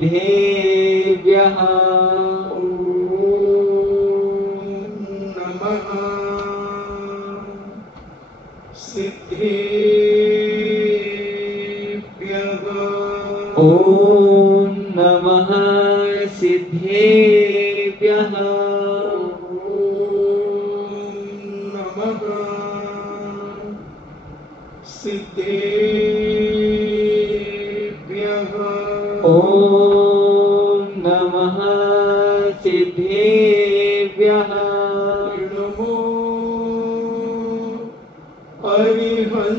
सिद्धेभ्यः ॐ नमः सिद्धेभ्यः ॐ नमः सिद्धेभ्यः नमो अरिहन्तार्णं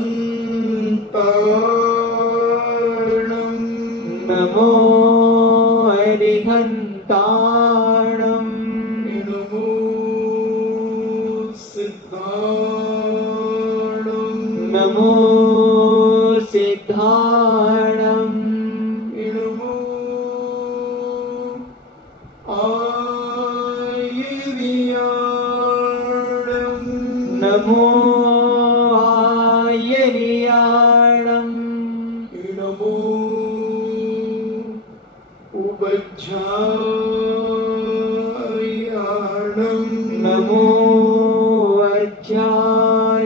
नमो अरिहन्ताणं नमो सिद्धार्णं नमो सिद्धाणं नमो आयर्याणं नमो आयर्याणं नमो उबज्झायाणं नमो वज्रायाणं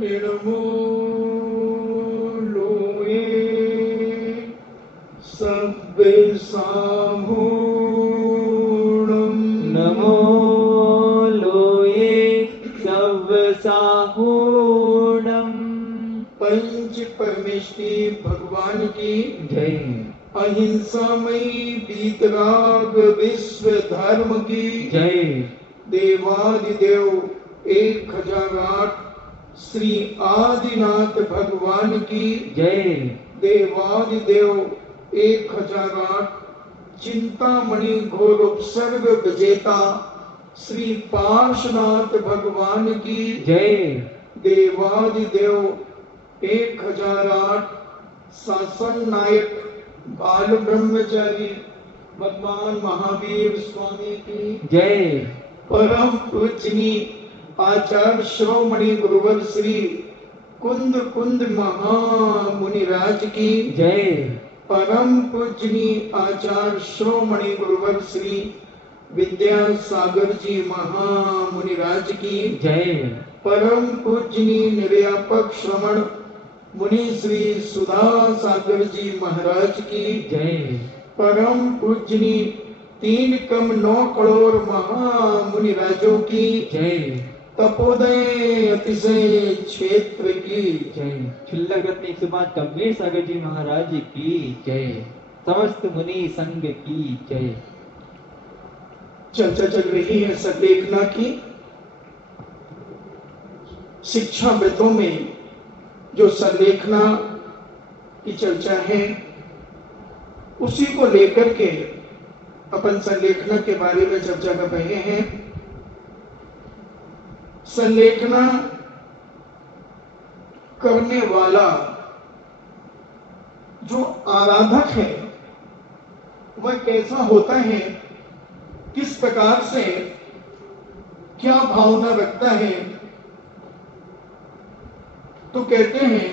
नमो लोये सव्यसामूढं नमो लोये सव्यसाहूढं पंच परमेष्टि भगवान की जय अहिंसामयी वीतराग विश्व धर्म की जय देवादिदेव 1008 श्री आदिनाथ भगवान की जय देवादिदेव 1008 चिंतामणि घोर उपसर्ग विजेता श्री पार्श्वनाथ भगवान की जय देवादिदेव 1008 शासन नायक बाल ब्रह्मचारी भगवान महावीर स्वामी की जय परम पूजनीय आचार्य श्रोमणि गुरुवर श्री कुंद कुंद महामुनिराज की जय परम पूजनीय आचार्य श्रोमणि गुरुवर श्री विद्यासागर जी महामुनिराज की जय परम पूजनीय निर्यापक श्रवण मुनि श्री सुधा सागर जी महाराज की जय परम पूजनीय 3 कम 9 करोड़ महामुनि राजों की जय तपोदय अतिशय क्षेत्र की जय क्षुल्लक रत्न 105 गंभीर सागर जी महाराज की जय समस्त मुनि संघ की जय चर्चा चल रही है सलेखना की शिक्षा वृत्तों में जो सलेखना की चर्चा है उसी को लेकर के अपन संलेखना के बारे में चर्चा कर रहे हैं। संलेखना करने वाला जो आराधक है वह कैसा होता है, किस प्रकार से क्या भावना रखता है, तो कहते हैं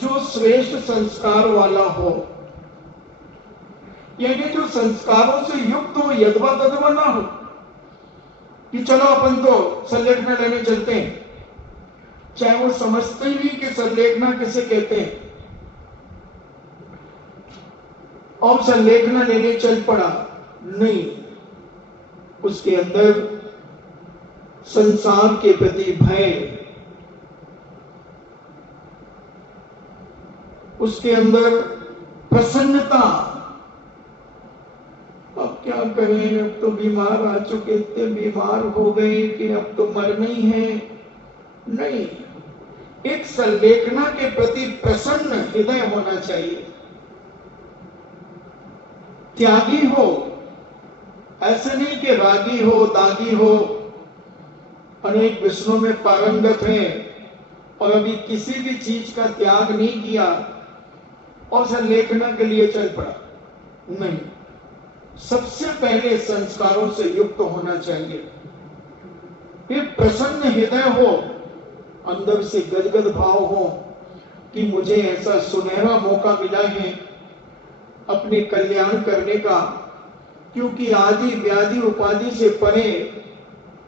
जो श्रेष्ठ संस्कार वाला हो, यानी जो संस्कारों से युक्त हो, यदवा तदवा ना हो कि चलो अपन तो संलेखना लेने चलते हैं, चाहे वो समझते ही नहीं कि संलेखना किसे कहते हैं, और संलेखना लेने चल पड़ा। नहीं, उसके अंदर संसार के प्रति भय, उसके अंदर प्रसन्नता, अब क्या करें, अब तो बीमार आ चुके, इतने बीमार हो गए कि अब तो मरना ही है। नहीं, एक संलेखना के प्रति प्रसन्न हृदय होना चाहिए, त्यागी हो, ऐसे नहीं कि रागी हो, दागी हो, अनेक विषयों में पारंगत है और अभी किसी भी चीज का त्याग नहीं किया और संलेखना के लिए चल पड़ा। नहीं, सबसे पहले संस्कारों से युक्त होना चाहिए, फिर प्रसन्न हृदय हो, अंदर से गदगद भाव हो कि मुझे ऐसा सुनहरा मौका मिला है अपने कल्याण करने का, क्योंकि आदि व्याधि उपाधि से परे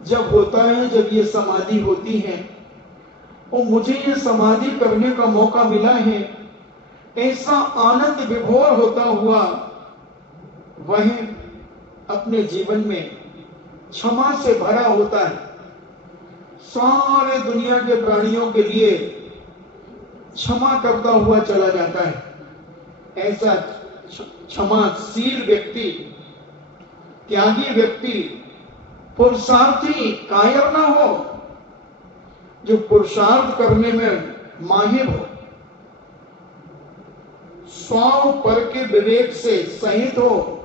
जब होता है, जब ये समाधि होती है, और मुझे ये समाधि करने का मौका मिला है, ऐसा आनंद विभोर होता हुआ वह अपने जीवन में क्षमा से भरा होता है। सारे दुनिया के प्राणियों के लिए क्षमा करता हुआ चला जाता है। ऐसा क्षमाशील व्यक्ति, त्यागी व्यक्ति, पुरुषार्थी, कायर ना हो, जो पुरुषार्थ करने में माहिर हो, स्व पर के विवेक से सहित हो,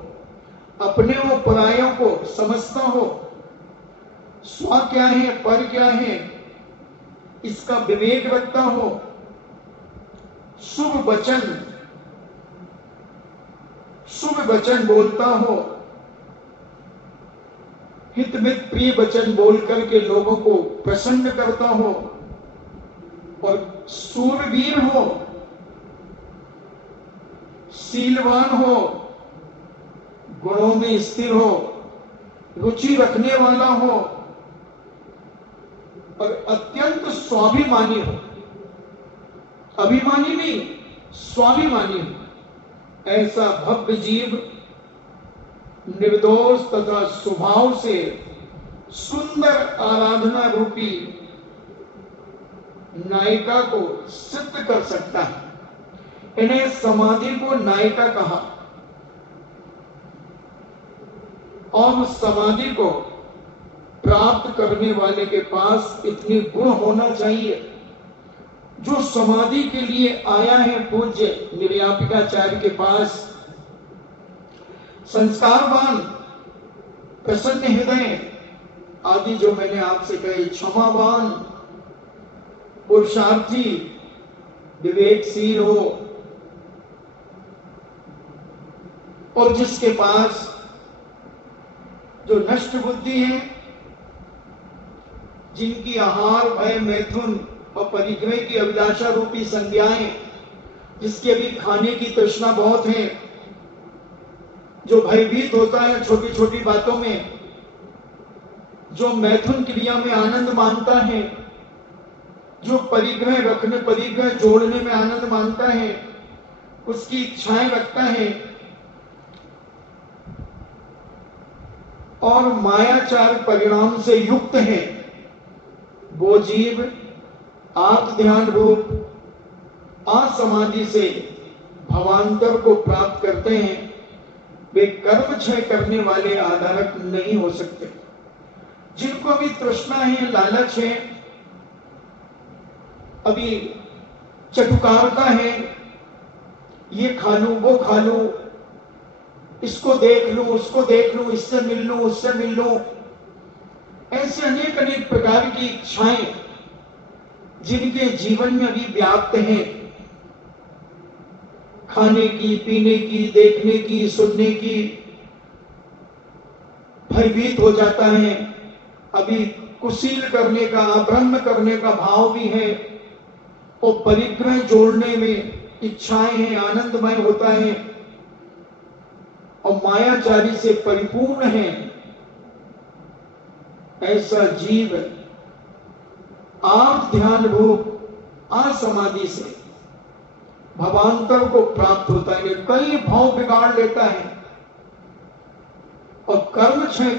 अपने व परायों को समझता हो, स्व क्या है पर क्या है इसका विवेक रखता हो, शुभ वचन बोलता हो, हितमित प्रिय वचन बोल करके लोगों को प्रसन्न करता हो, और सूरवीर हो, शीलवान हो, गुणों में स्थिर हो, रुचि रखने वाला हो, और अत्यंत स्वाभिमानी हो, अभिमानी नहीं, स्वाभिमानी हो, ऐसा भव्य जीव निर्दोष तथा स्वभाव से सुंदर आराधना रूपी नायिका को सिद्ध कर सकता है। इन्हें समाधि को नायिका कहा, और समाधि को प्राप्त करने वाले के पास इतने गुण होना चाहिए। जो समाधि के लिए आया है पूज्य निर्यापिकाचार्य के पास, संस्कारवान, प्रसन्न हृदय आदि जो मैंने आपसे कहे, क्षमावान, पुरुषार्थी, विवेकशील हो, और जिसके पास जो नष्ट बुद्धि है, जिनकी आहार, भय, मैथुन और परिग्रह की अभिलाषा रूपी संज्ञाएं, जिसके भी खाने की तृष्णा बहुत है, जो भयभीत होता है छोटी छोटी बातों में, जो मैथुन क्रिया में आनंद मानता है, जो परिग्रह जोड़ने में आनंद मानता है, उसकी इच्छाएं रखता है, और मायाचार परिणाम से युक्त है, वो जीव आत्म ध्यान रूप असमाधि से भवांतर को प्राप्त करते हैं। वे कर्म क्षय करने वाले आधारक नहीं हो सकते। जिनको भी तृष्णा है, लालच है, अभी चटुकारता है, ये खा लूं, वो खा लूं, इसको देख लूं, उसको देख लूं, इससे मिल लूं, उससे मिल लूं, ऐसे अनेक अनेक प्रकार की इच्छाएं जिनके जीवन में अभी व्याप्त हैं, खाने की, पीने की, देखने की, सुनने की, भयभीत हो जाता है। अभी कुशील करने का, ब्रह्म करने का भाव भी है, और परिग्रह जोड़ने में इच्छाएं हैं, आनंदमय होता है, और मायाचारी से परिपूर्ण है। ऐसा जीव आर्थ ध्यान रूप असमाधि से भवांतर को प्राप्त होता है। कई भाव बिगाड़ लेता है, और कर्म क्षय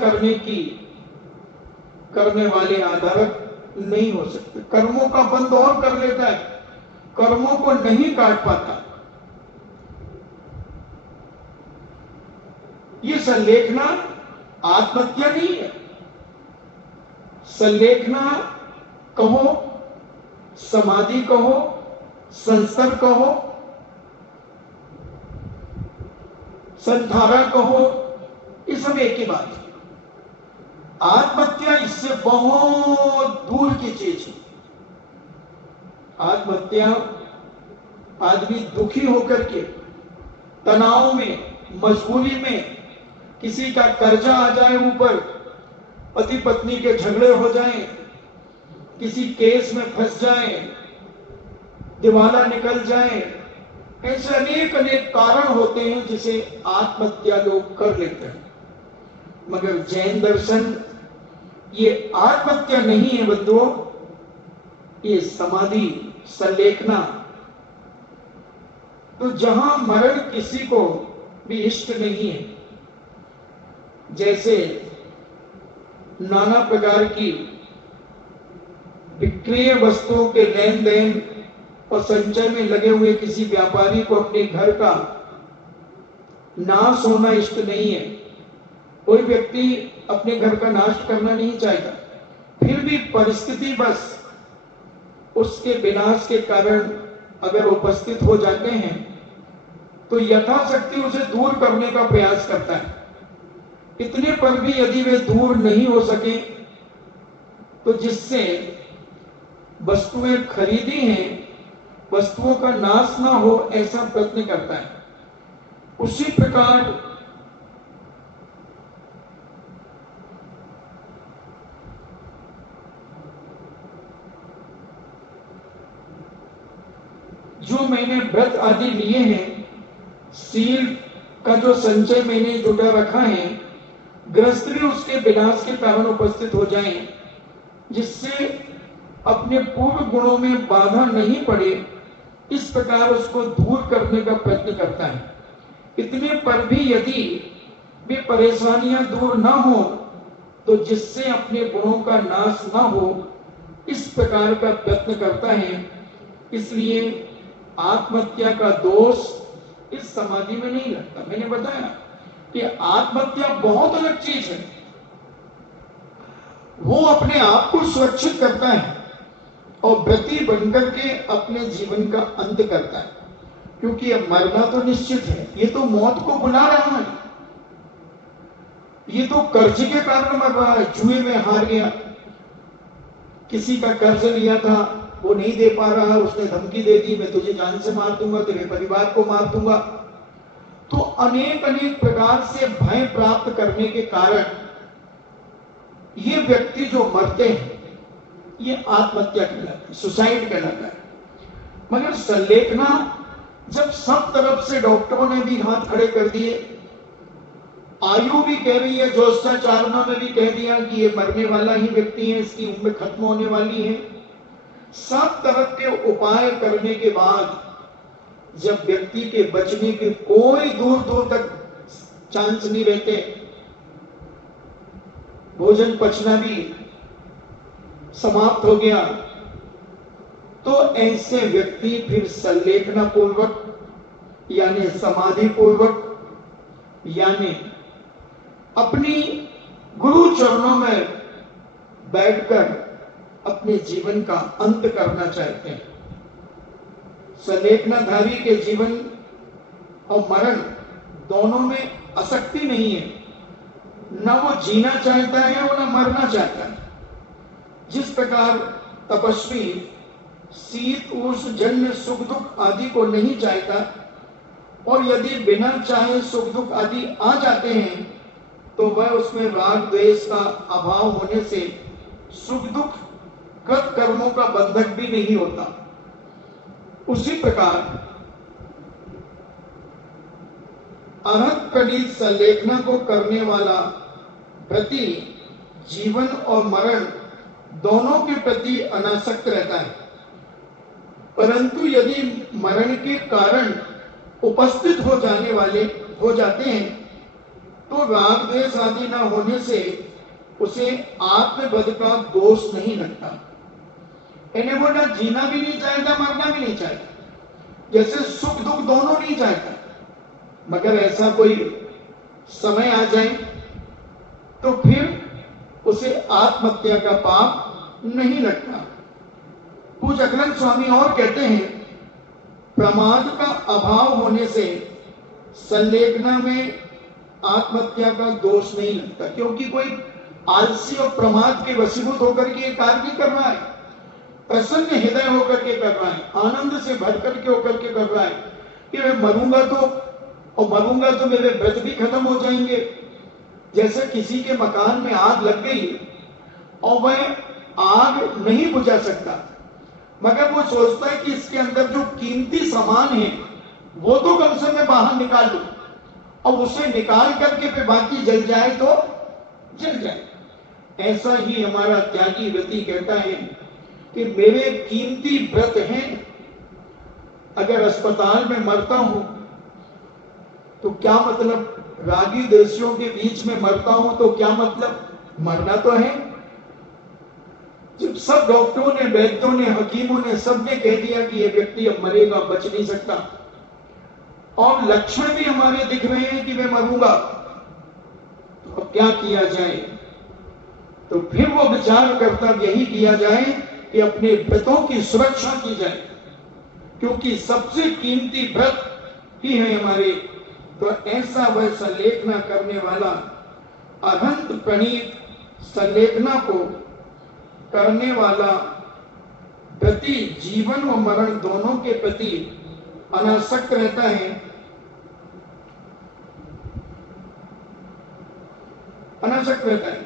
करने वाले आधारक नहीं हो सकते। कर्मों का बंद और कर लेता है, कर्मों को नहीं काट पाता। ये संलेखना आत्महत्या नहीं है। संलेखना कहो, समाधि कहो, संस्कार कहो, संधारा कहो, इस सब एक ही बात है। आत्महत्या इससे बहुत दूर की चीज है। आत्महत्या आदमी दुखी होकर के, तनाव में, मजबूरी में, किसी का कर्जा आ जाए ऊपर, पति पत्नी के झगड़े हो जाएं, किसी केस में फंस जाएं, दिवाला निकल जाए, ऐसे अनेक अनेक कारण होते हैं जिसे आत्महत्या लोग कर लेते हैं। मगर जैन दर्शन ये आत्महत्या नहीं है बंधुओं, ये समाधि संलेखना। तो जहां मरण किसी को भी इष्ट नहीं है, जैसे नाना प्रकार की विक्रिय वस्तुओं के लेन देन और संचय में लगे हुए किसी व्यापारी को अपने घर का नाश होना इष्ट नहीं है। कोई व्यक्ति अपने घर का नाश करना नहीं चाहता, फिर भी परिस्थिति बस उसके विनाश के कारण अगर उपस्थित हो जाते हैं तो यथाशक्ति उसे दूर करने का प्रयास करता है। इतने पर भी यदि वे दूर नहीं हो सके तो जिससे वस्तुएं खरीदी हैं वस्तुओं का नाश ना हो ऐसा प्रयत्न करता है। उसी प्रकार जो मैंने व्रत आदि लिए हैं, सील का जो संचय मैंने जुटा रखा है, ग्रस्त भी उसके विनाश के कारण उपस्थित हो जाएं, जिससे अपने पूर्व गुणों में बाधा नहीं पड़े, इस प्रकार उसको दूर करने का प्रयत्न करता है। इतने पर भी यदि वे परेशानियां दूर ना हो तो जिससे अपने गुणों का नाश ना हो इस प्रकार का प्रयत्न करता है। इसलिए आत्महत्या का दोष इस समाधि में नहीं लगता। मैंने बताया कि आत्महत्या बहुत अलग चीज है। वो अपने आप को सुरक्षित करता है और व्रती बनकर के अपने जीवन का अंत करता है, क्योंकि अब मरना तो निश्चित है। ये तो मौत को बुला रहा है, ये तो कर्ज के कारण मर रहा है। जुए में हार गया, किसी का कर्ज लिया था वो नहीं दे पा रहा, उसने धमकी दे दी मैं तुझे जान से मार दूंगा, तेरे परिवार को मार दूंगा। तो अनेक अनेक प्रकार से भय प्राप्त करने के कारण ये व्यक्ति जो मरते हैं ये आत्महत्या कहलाता है, सुसाइड कहलाता है। मगर संलेखना जब सब तरफ से डॉक्टरों ने भी हाथ खड़े कर दिए, आयु भी कह रही है, ज्योतिषाचारणों ने भी कह दिया कि ये मरने वाला ही व्यक्ति है, इसकी उम्र खत्म होने वाली है, सब तरह के उपाय करने के बाद जब व्यक्ति के बचने के कोई दूर दूर तक चांस नहीं रहते, भोजन पचना भी समाप्त हो गया, तो ऐसे व्यक्ति फिर संलेखना पूर्वक यानी समाधि पूर्वक यानी अपनी गुरु चरणों में बैठकर अपने जीवन का अंत करना चाहते हैं। संलेखनाधारी के जीवन और मरण दोनों में आसक्ति नहीं है, न वो जीना चाहता है और न मरना चाहता है। जिस प्रकार तपस्वी शीत उष्ण जन्य सुख दुख आदि को नहीं चाहता और यदि बिना चाहे सुख दुख आदि आ जाते हैं तो वह उसमें राग द्वेष का अभाव होने से सुख दुख कृत कर्मों का बंधक भी नहीं होता। उसी प्रकार अनंत कलित संलेखना को करने वाला प्रति जीवन और मरण दोनों के प्रति अनासक्त रहता है। परंतु यदि मरण के कारण उपस्थित हो जाते हैं तो राग द्वेष आदि न होने से उसे आत्मवध का दोष नहीं लगता। इन्हें वो ना जीना भी नहीं चाहता, मरना भी नहीं चाहता, जैसे सुख दुख दोनों नहीं चाहता। मगर ऐसा कोई समय आ जाए तो फिर उसे आत्महत्या का पाप नहीं लगता। पूज्य अग्रंथ स्वामी और कहते हैं, प्रमाद का अभाव होने से संलेखना में आत्महत्या का दोष नहीं लगता, क्योंकि कोई आलसी और प्रमाद के वशीभूत होकर के कार्य नहीं कर रहा है, प्रसन्न हृदय होकर के कर रहा है, आनंद से भर करके होकर के कर रहा है कि मैं मरूंगा तो मेरे व्रत भी खत्म हो जाएंगे। जैसे किसी के मकान में आग लग गई और वह आग नहीं बुझा सकता, मगर वो सोचता है कि इसके अंदर जो कीमती सामान है वो तो कम से मैं बाहर निकाल लूं, और उसे निकाल करके फिर बाकी जल जाए तो जल जाए। ऐसा ही हमारा त्यागी व्रती कहता है कि मेरे कीमती व्रत हैं, अगर अस्पताल में मरता हूं तो क्या मतलब, रागी देशियों के बीच में मरता हूं तो क्या मतलब, मरना तो है। जब सब डॉक्टरों ने, वैद्यों ने, हकीमों ने, सबने कह दिया कि यह व्यक्ति अब मरेगा, बच नहीं सकता, और लक्षण भी हमारे दिख रहे हैं कि मैं मरूंगा, तो अब क्या किया जाए। तो फिर वो विचार कर्तव्य यही किया जाए कि अपने व्रतों की सुरक्षा की जाए, क्योंकि सबसे कीमती व्रत ही है हमारे। तो ऐसा वह संलेखना करने वाला, अनंत प्रणीत संलेखना को करने वाला प्रति जीवन और मरण दोनों के प्रति अनासक्त रहता है, अनासक्त रहता है।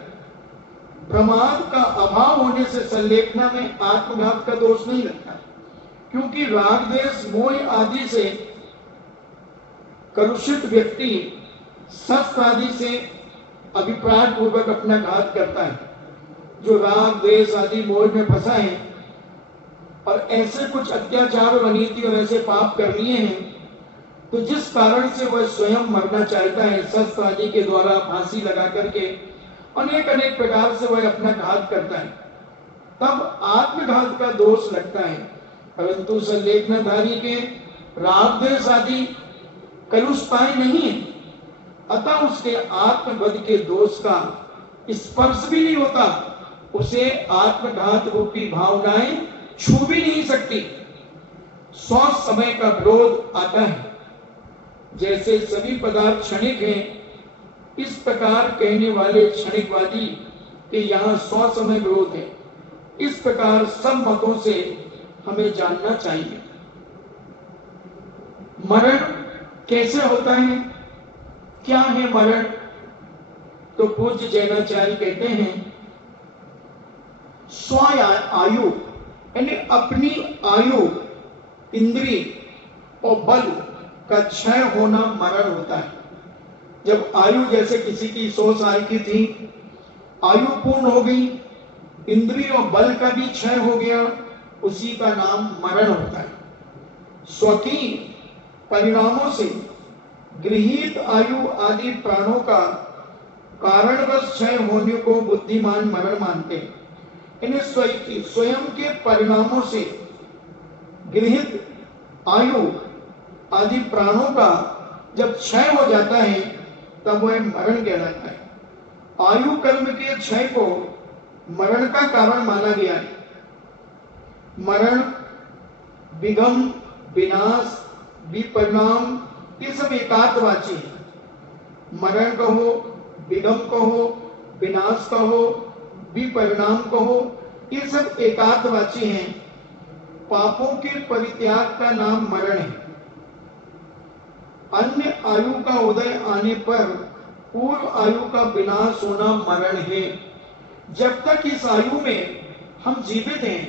प्रमाद का अभाव होने से संलेखना में आत्मघात का दोष नहीं लगता, क्योंकि राग द्वेष मोह आदि से कलुषित व्यक्ति शस्त्र आदि से अभिप्राय पूर्वक अपना घात करता है। जो राग द्वेष आदि मोह में फंसा है और ऐसे कुछ अत्याचार और अनीति और ऐसे पाप कर लिए हैं, तो जिस कारण से वह स्वयं मरना चाहता है, शस्त्र आदि के द्वारा फांसी लगा करके अनेक अनेक प्रकार से वह अपना घात करता है, तब आत्मघात का दोष लगता है। परंतु संलेखनाधारी के राग द्वेष आदि कलुषताएं नहीं है, अतः उसके आत्मवध के दोष का स्पर्श भी नहीं होता, उसे आत्मघात रूपी भावनाएं छू भी नहीं सकती। सौ समय का विरोध आता है, जैसे सभी पदार्थ क्षणिक हैं, इस प्रकार कहने वाले क्षणिकवादी के यहाँ 100 समय विरोध है। इस प्रकार सब मतों से हमें जानना चाहिए मरण कैसे होता है, क्या है मरण। तो पूज्य जैनाचार्य कहते हैं, स्व आयु यानी अपनी आयु, इंद्रिय और बल का क्षय होना मरण होता है। जब आयु, जैसे किसी की 100 साल की थी, आयु पूर्ण हो गई, इंद्रिय और बल का भी क्षय हो गया, उसी का नाम मरण होता है। स्वकीय परिणामों से गृहीत आयु आदि प्राणों का कारणवश क्षय होने को बुद्धिमान मरण मानते हैं। इन्हें स्वयं के परिणामों से गृहीत आयु आदि प्राणों का जब क्षय हो जाता है, तब वह मरण कहलाता है। आयु कर्म के क्षय को मरण का कारण माना गया है। मरण, विगम, विनाश, विपरिणाम, ये सब एकार्थवाची है। मरण कहो, विगम कहो, विनाश कहो, विपरिणाम कहो, ये सब एकार्थवाची हैं। पापों के परित्याग का नाम मरण है। अन्य आयु का उदय आने पर पूर्व आयु का विनाश होना मरण है। जब तक इस आयु में हम जीवित हैं,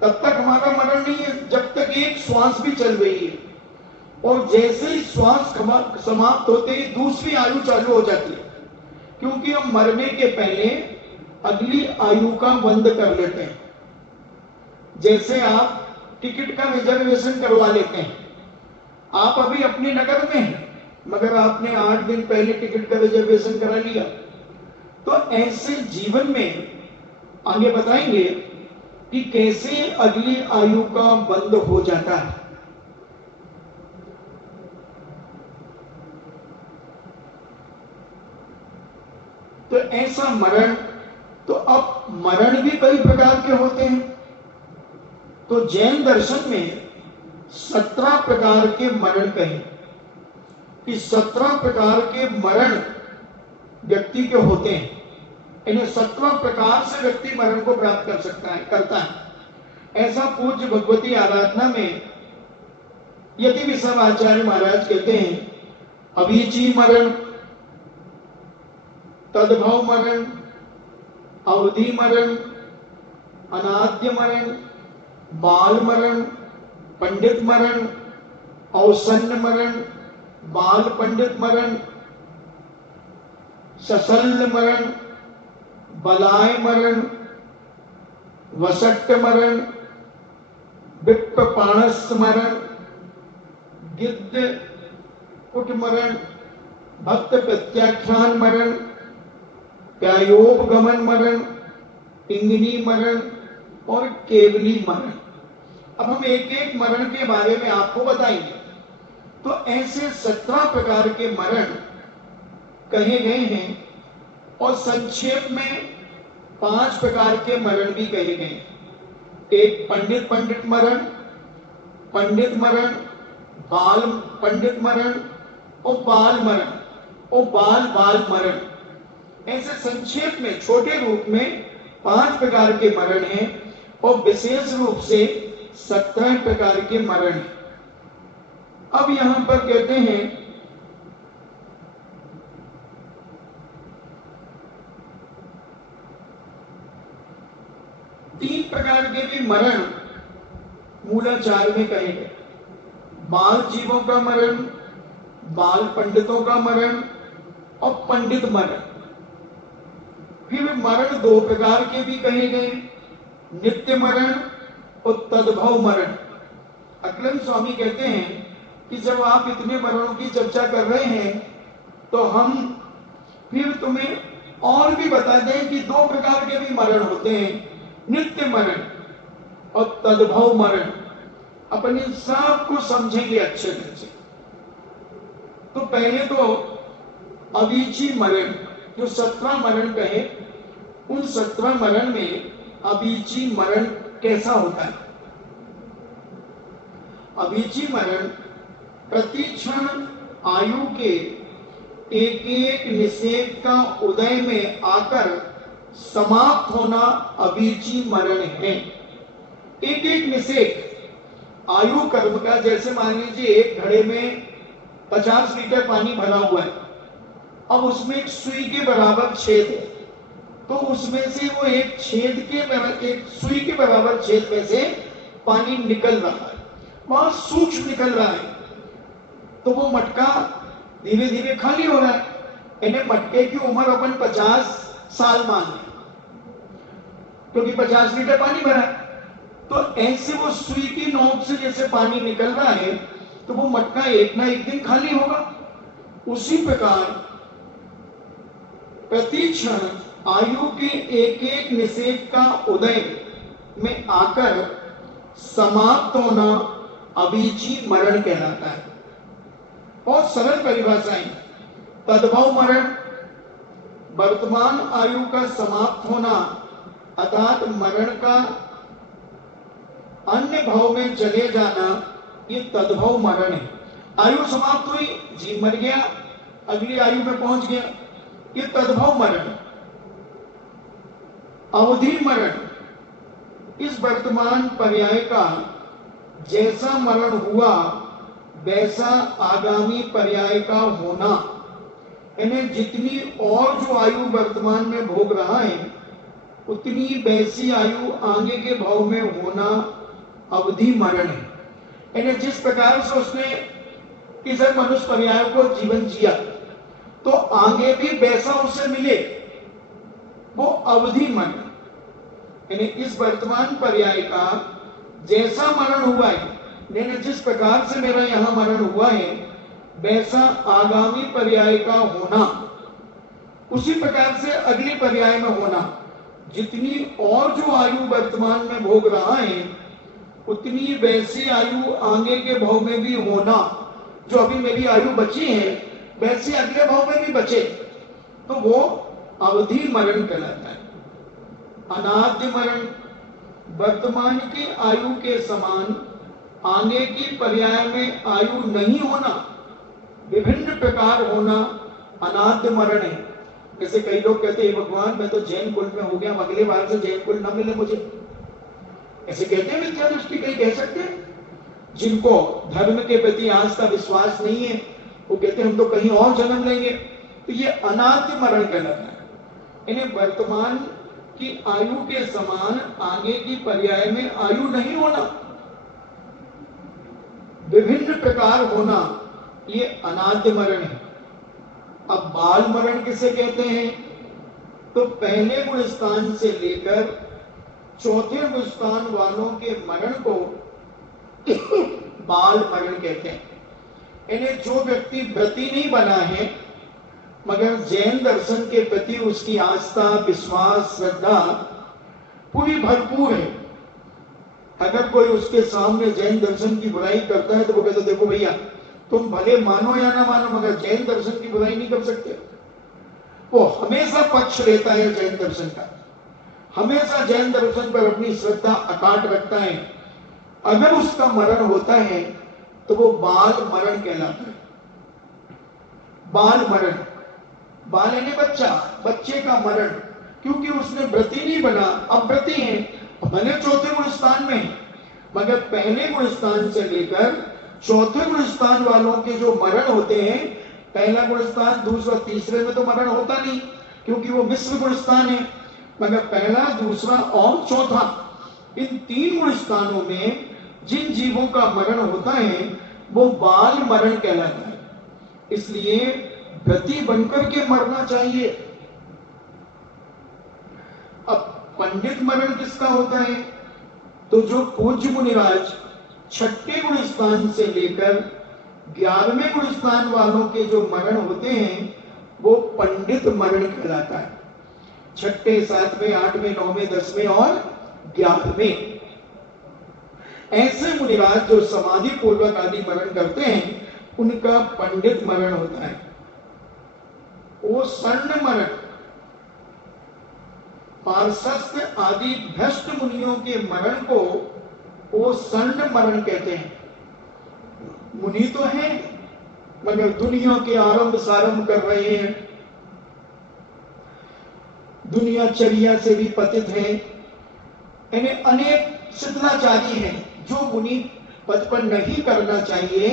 तब तक हमारा मरण नहीं है, जब तक एक श्वास भी चल रही है। और जैसे ही श्वास समाप्त होते ही दूसरी आयु चालू हो जाती है, क्योंकि हम मरने के पहले अगली आयु का बंद कर लेते हैं। जैसे आप टिकट का रिजर्वेशन करवा लेते हैं, आप अभी अपने नगर में हैं, मगर आपने 8 दिन पहले टिकट का रिजर्वेशन करा लिया। तो ऐसे जीवन में आगे बताएंगे कि कैसे अगली आयु का बंद हो जाता है। तो ऐसा मरण, तो अब मरण भी कई प्रकार के होते हैं। तो जैन दर्शन में 17 प्रकार के मरण कहे कि 17 प्रकार के मरण व्यक्ति के होते हैं। इन्हें 17 प्रकार से व्यक्ति मरण को प्राप्त कर सकता है, करता है। ऐसा पूज्य भगवती आराधना में यति विषम आचार्य महाराज कहते हैं, अभिची मरण, तद्भव मरण, अवधि मरण, अनाद्य मरण, बाल मरण, पंडित मरण, औसन्न मरण, बाल पंडित मरण, सशल्य मरण, बलाय मरण, वसट्ट मरण, विप्पाणस मरण, गिद्ध कुट मरण, भक्त प्रत्याख्यान मरण, प्यायोपगमन मरण, इंगिनी मरण और केवली मरण। अब हम एक एक मरण के बारे में आपको बताएंगे। तो ऐसे 17 प्रकार के मरण कहे गए हैं और संक्षेप में 5 प्रकार के मरण भी कहे गए हैं। एक पंडित पंडित मरण, पंडित मरण, बाल पंडित मरण और बाल मरण और बाल बाल मरण। ऐसे संक्षेप में छोटे रूप में 5 प्रकार के मरण हैं और विशेष रूप से 17 प्रकार के मरण हैं। अब यहां पर कहते हैं तीन प्रकार के भी मरण मूलाचार में कहे गए। बाल जीवों का मरण, बाल पंडितों का मरण और पंडित मरण। फिर मरण 2 प्रकार के भी कहे गए, नित्य मरण और तद्भव मरण। अकलन स्वामी कहते हैं कि जब आप इतने मरणों की चर्चा कर रहे हैं तो हम फिर तुम्हें और भी बता दें कि 2 प्रकार के भी मरण होते हैं, नित्य मरण और तद्भव मरण। अपने सब को समझेंगे अच्छे से। तो पहले तो अवीची मरण, जो 17 मरण कहे, उन 17 मरण में अवीची मरण कैसा होता है? अवीची मरण प्रति क्षण आयु के एक एक निषेध का उदय में आकर समाप्त होना अवीची मरण है। एक एक निषेध आयु कर्म का, जैसे मान लीजिए एक घड़े में 50 लीटर पानी भरा हुआ है, अब उसमें एक सुई के बराबर छेद है, तो उसमें से वो एक सुई के बराबर छेद में से पानी निकल रहा है, वहां सूक्ष्म निकल रहा है, तो वो मटका धीरे धीरे खाली हो रहा है। इन्हें मटके की उम्र अपन 50 साल मान लें, क्योंकि 50 लीटर पानी भरा। तो ऐसे वो सुई की नोक से जैसे पानी निकल रहा है, तो वो मटका एक ना एक दिन खाली होगा। उसी प्रकार प्रति क्षण आयु के एक एक निषेध का उदय में आकर समाप्त होना अवीची मरण कहलाता है। बहुत सरल परिभाषाएं। तद्भव मरण वर्तमान आयु का समाप्त होना, अर्थात मरण का अन्य भाव में चले जाना, ये तद्भव मरण है। आयु समाप्त हुई, जीव मर गया, अगली आयु में पहुंच गया, ये तद्भव मरण। अवधि मरण, इस वर्तमान पर्याय का जैसा मरण हुआ वैसा आगामी पर्याय का होना, यानी जितनी और जो आयु वर्तमान में भोग रहा है उतनी वैसी आयु आगे के भाव में होना अवधि मरण है। यानी जिस प्रकार से उसने इस मनुष्य पर्याय को जीवन जिया, तो आगे भी वैसा उसे मिले, वो अवधि मरण। यानी इस वर्तमान पर्याय का जैसा मरण हुआ है, यानी जिस प्रकार से मेरा यहां मरण हुआ है वैसा आगामी पर्याय का होना, उसी प्रकार से अगले पर्याय में होना। जितनी और जो आयु वर्तमान में भोग रहा है उतनी वैसी आयु आगे के भाव में भी होना। जो अभी मेरी आयु बची है वैसे अगले भाव में भी बचे, तो वो अवधि मरण कहलाता है। अनाद्य मरण, वर्तमान की आयु के समान आगे की पर्याय में आयु नहीं होना, विभिन्न प्रकार होना अनाद्य मरण है। जैसे कई लोग कहते हैं भगवान मैं तो जैन कुल में हो गया, अगले बार से जैन कुल न मिले मुझे, ऐसे कहते हैं मिथ्या दृष्टि कई कह सकते हैं। जिनको धर्म के प्रति आज का विश्वास नहीं है वो कहते हैं हम तो कहीं और जन्म लेंगे, तो ये अनाद्य मरण कहलाता है। इन्हें वर्तमान की आयु के समान आगे की पर्याय में आयु नहीं होना, विभिन्न प्रकार होना, ये अनाद्य मरण है। अब बाल मरण किसे कहते हैं? तो पहले गुण स्थान से लेकर चौथे गुण स्थान वालों के मरण को बाल मरण कहते हैं। यानी जो व्यक्ति व्रती नहीं बना है मगर जैन दर्शन के प्रति उसकी आस्था, विश्वास, श्रद्धा पूरी भरपूर है। अगर कोई उसके सामने जैन दर्शन की बुराई करता है तो वो कहते देखो भैया, तुम भले मानो या ना मानो मगर जैन दर्शन की बुराई नहीं कर सकते। वो हमेशा पक्ष लेता है जैन दर्शन का, हमेशा जैन दर्शन पर अपनी श्रद्धा अकाट रखता है। अगर उसका मरण होता है तो वो बाल मरण कहलाता है। बाल मरण, बाल यानी बच्चा, बच्चे का मरण, क्योंकि उसने व्रती नहीं बना, अब व्रती है, भले चौथे गुण स्थान में मगर पहले गुण स्थान से लेकर चौथे गुण स्थान वालों के जो मरण होते हैं, पहला गुण स्थान, दूसरा, तीसरे में तो मरण होता नहीं क्योंकि वो मिश्र गुण स्थान है, मगर पहला, दूसरा और चौथा, इन तीन गुण स्थानों में जिन जीवों का मरण होता है वो बाल मरण कहलाता है। इसलिए व्रती बनकर के मरना चाहिए। अब पंडित मरण किसका होता है? तो जो पूज्य मुनिराज छठे गुण स्थान से लेकर 11वें गुण स्थान वालों के जो मरण होते हैं वो पंडित मरण कहलाता है। छठे, 7वें, 8वें, 9वें, 10वें और 11वें ऐसे मुनिराज जो समाधि पूर्वक आदि मरण करते हैं उनका पंडित मरण होता है। वो स्वर्ण मरण, पार्षस्थ आदि भ्रष्ट मुनियों के मरण को वो स्वर्ण मरण कहते हैं। मुनि तो हैं मगर दुनिया के आरंभ सारंभ कर रहे हैं, दुनियाचर्या से भी पतित है, इन्हें अनेक शिथिलाचारी हैं जो मुनि पद पर नहीं करना चाहिए,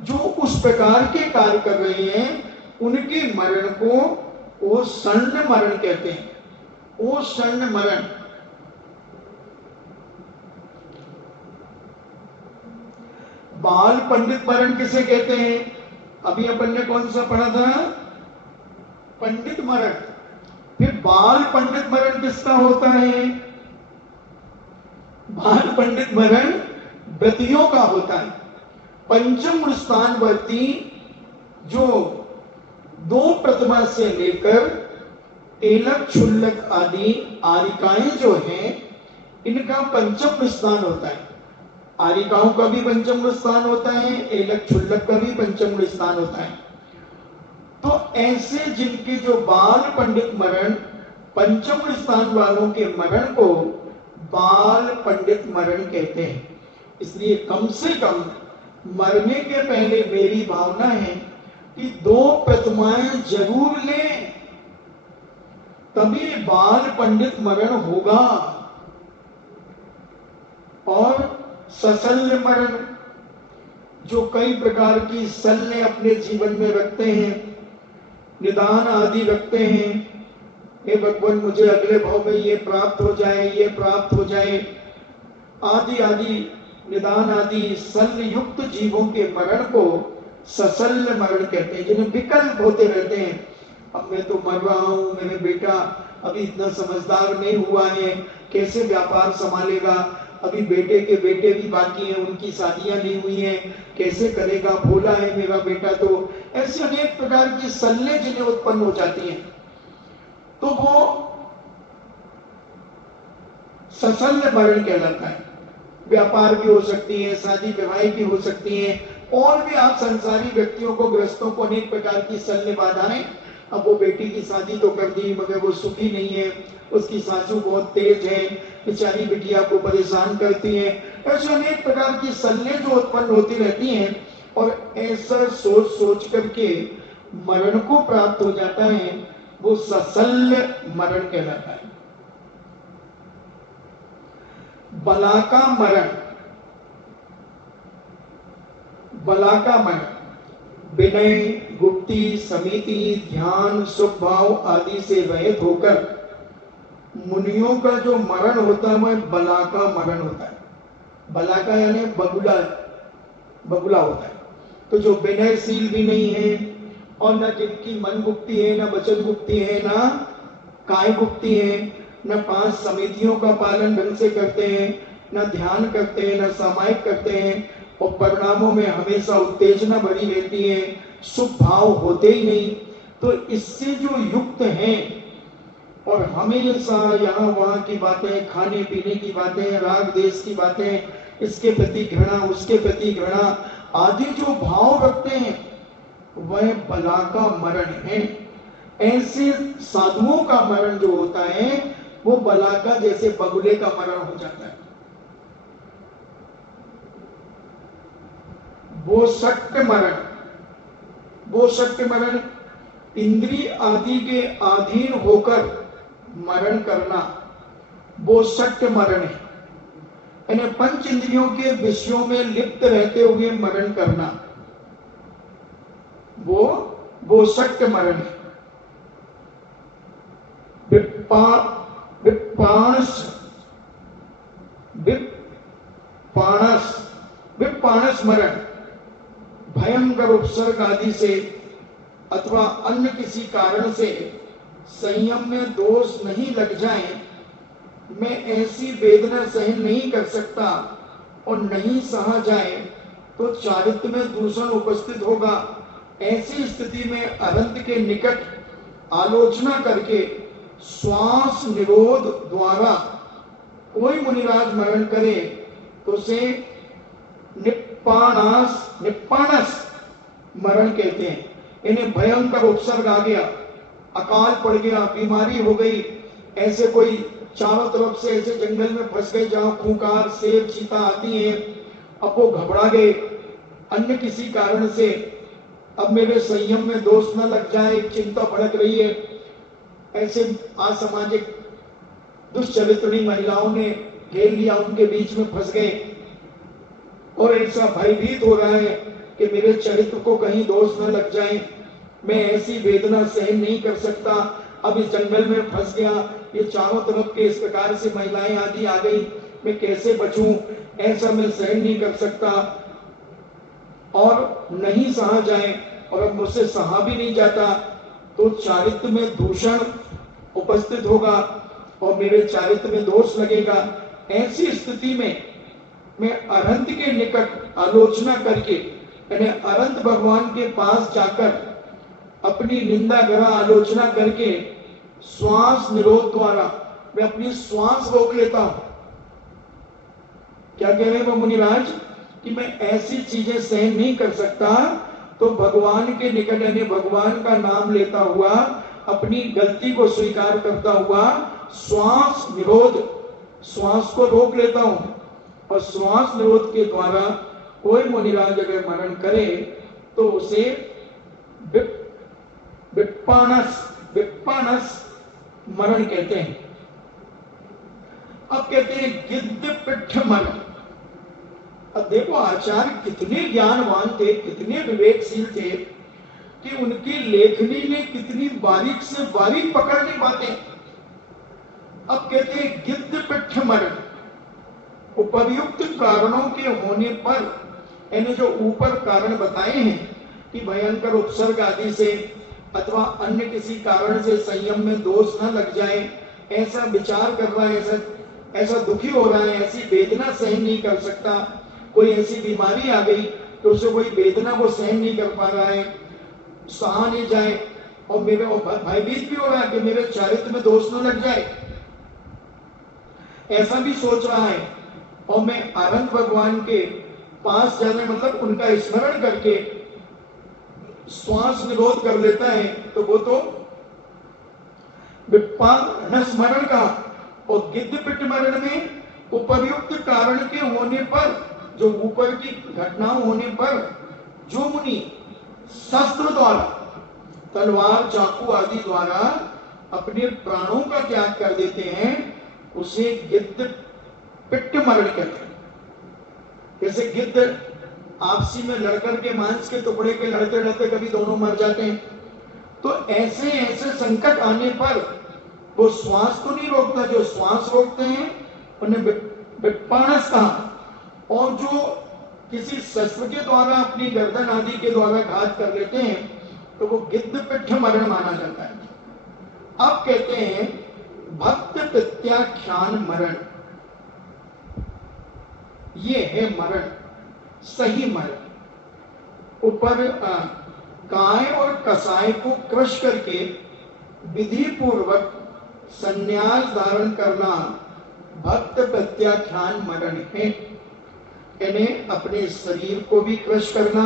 जो उस प्रकार के कार्य कर रहे हैं उनके मरण को वो स्वर्ण मरण कहते हैं। वो स्वर्ण मरण। बाल पंडित मरण किसे कहते हैं? अभी अपन ने कौन सा पढ़ा था? पंडित मरण। फिर बाल पंडित मरण किसका होता है? बाल पंडित मरण व्रतियों का होता है। पंचम गुण स्थानवर्ती जो 2 प्रतिमा से लेकर एलक, क्षुल्लक आदि आरिकाएं जो हैं इनका पंचम स्थान होता है। आरिकाओं का भी पंचम स्थान होता है, एलक, क्षुल्लक का भी पंचम स्थान होता है। तो ऐसे जिनके जो बाल पंडित मरण, पंचम स्थान वालों के मरण को बाल पंडित मरण कहते हैं। इसलिए कम से कम मरने के पहले मेरी भावना है कि 2 प्रतिमाएं जरूर लें, तभी बाल पंडित मरण होगा। और सशल्य मरण, जो कई प्रकार की शल्य अपने जीवन में रखते हैं, निदान आदि रखते हैं, हे भगवान मुझे अगले भाव में ये प्राप्त हो जाए, ये प्राप्त हो जाए, आदि आदि निदान आदि शल्य युक्त जीवों के मरण को सशल्य मरण कहते हैं, जिन्हें विकल्प होते रहते हैं। अब मैं तो मर रहा हूं, मेरे बेटा अभी इतना समझदार नहीं हुआ है, कैसे व्यापार संभालेगा, अभी बेटे के बेटे भी बाकी हैं, उनकी शादियां नहीं हुई हैं, कैसे करेगा, भोला है मेरा बेटा। तो ऐसे अनेक प्रकार की शल्य जिन्हें उत्पन्न हो जाती हैं, तो वो सशल्य मरण कहलाता है। व्यापार भी हो सकती है, शादी विवाह भी हो सकती है, और भी आप संसारी व्यक्तियों को, ग्रस्तों को अनेक प्रकार की शल्य बाधाएं। अब वो बेटी की शादी तो कर दी मगर वो सुखी नहीं है, उसकी सासू बहुत तेज है, बेचारी बिटिया को परेशान करती है। ऐसे अनेक प्रकार की शल्य जो उत्पन्न होती रहती हैं, और ऐसा सोच सोच करके मरण को प्राप्त हो जाता है, वो सशल्य मरण कहलाता है। बलाका मरण, बलाका मरण विनय, गुप्ति, समिति, ध्यान, सुख भाव आदि से रहित होकर मुनियों का जो मरण होता है वह बलाका मरण होता है। बलाका यानी बगुला, बगुला होता है। तो जो विनयशील भी नहीं है और न जिनकी मन गुप्ती है, न वचन गुप्ती है, न काय गुप्ती है, न 5 समितियों का पालन ढंग से करते हैं, न ध्यान करते हैं, न सामायिक करते हैं, और परिणामों में हमेशा उत्तेजना भरी रहती है, शुभ भाव होते ही नहीं। तो इससे जो युक्त हैं और हमेशा यहाँ वहाँ की बातें, खाने पीने की बातें, राग देश की बातें, इसके प्रति घृणा, उसके प्रति घृणा आदि जो भाव रखते हैं, वह बला का मरण है। ऐसे साधुओं का मरण जो होता है वो बला का, जैसे बगुले का मरण हो जाता है। वो सत्य मरण, वो सत्य मरण इंद्रिय आदि के अधीन होकर मरण करना, वो सत्य मरण है। यानी पंच इंद्रियों के विषयों में लिप्त रहते हुए मरण करना, वो सत्य मरण है। विपाणस मरण भयंकर उपसर्ग आदि से अथवा अन्य किसी कारण से संयम में दोष नहीं लग जाए, मैं ऐसी वेदना सहन नहीं कर सकता और नहीं सहा जाए तो चारित्र में दूषण उपस्थित होगा। ऐसी स्थिति में अनंत के निकट आलोचना करके श्वास निरोध द्वारा कोई मुनिराज मरण करे तो उसे निप्पाणस मरण कहते हैं। इन्हें भयंकर उपसर्ग आ गया, अकाल पड़ गया, बीमारी हो गई, ऐसे कोई चारों तरफ से ऐसे जंगल में फंस गए जहां खूंखार शेर चीता आती हैं, अब वो घबरा गए अन्य किसी कारण से, अब मेरे संयम में दोष न लग जाए, चिंता भड़क रही है। ऐसे असामाजिक दुष्चरित्री महिलाओं ने घेर लिया, उनके बीच में फंस गए और ऐसा भयभीत हो रहा है कि मेरे चरित्र को कहीं दोष न लग जाए, मैं ऐसी वेदना सहन नहीं कर सकता। अब इस जंगल में फंस गया, ये चारों तरफ के इस प्रकार से महिलाएं आदि आ गई, मैं कैसे बचूं, ऐसा मैं सहन नहीं कर सकता और नहीं सहा जाए, और अब मुझसे सहा भी नहीं जाता तो चारित्र में दूषण उपस्थित होगा और मेरे चारित्र में दोष लगेगा। ऐसी स्थिति में मैं अनंत के निकट आलोचना करके, यानी अनंत भगवान के पास जाकर अपनी निंदा ग्रह आलोचना करके श्वास निरोध द्वारा मैं अपनी श्वास रोक लेता हूं। क्या कह रहे हैं वो मुनिराज कि मैं ऐसी चीजें सहन नहीं कर सकता, तो भगवान के निकट यानी भगवान का नाम लेता हुआ, अपनी गलती को स्वीकार करता हुआ श्वास निरोध, श्वास को रोक लेता हूं। और श्वास निरोध के द्वारा कोई मुनिराज अगर मरण करे तो उसे विप्पाणस मरण कहते हैं। अब कहते हैं गिद्ध पिठ मरण। अब देखो आचार्य कितने ज्ञानवान थे, कितने विवेकशील थे कि उनकी लेखनी में कितनी बारीक से बारीक पकड़ ली बातें। अब कहते हैं गिद्ध पिठ मरण, उपर्युक्त कारणों के होने पर, यानी जो ऊपर कारण बताए हैं कि भयंकर उपसर्ग आदि से अथवा अन्य किसी कारण से संयम में दोष न लग जाए, ऐसा विचार कर रहा है, ऐसा दुखी हो रहा है, ऐसी वेदना सहन नहीं कर सकता, कोई ऐसी बीमारी आ गई तो उसे कोई वेदना वो सहन नहीं कर पा रहा है, सहा नहीं जाए, और मेरे भयभीत भी हो रहा है कि मेरे चारित्र में दोष न लग जाए, ऐसा भी सोच रहा है। और मैं अनंत भगवान के पास जाने मतलब उनका स्मरण करके श्वास निरोध कर लेता है, तो वो तो विप्पाण स्मरण का। और गिद्ध पिठ मरण में उपर्युक्त कारण के होने पर, जो ऊपर की घटनाओं होने पर जो मुनि शस्त्र द्वारा, तलवार चाकू आदि द्वारा अपने प्राणों का त्याग कर देते हैं, उसे गिद्ध पिट्ट मरण कहते हैं। जैसे गिद्ध आपसी में लड़कर के मांस के टुकड़े के लड़ते लड़ते कभी दोनों मर जाते हैं, तो ऐसे ऐसे संकट आने पर वो श्वास तो नहीं रोकता, जो श्वास रोकते हैं उन्हें विप्पाणस कहा। और जो किसी शस्त्र के द्वारा अपनी गर्दन आदि के द्वारा घात कर लेते हैं तो वो गिद्धपिण्ड मरण माना जाता है। अब कहते हैं भक्त प्रत्याख्यान मरण, ये है मरण, सही मरण। ऊपर गाय और कसाय को क्रश करके विधि पूर्वक संन्यास धारण करना भक्त प्रत्याख्यान मरण है। यानी अपने शरीर को भी क्रश करना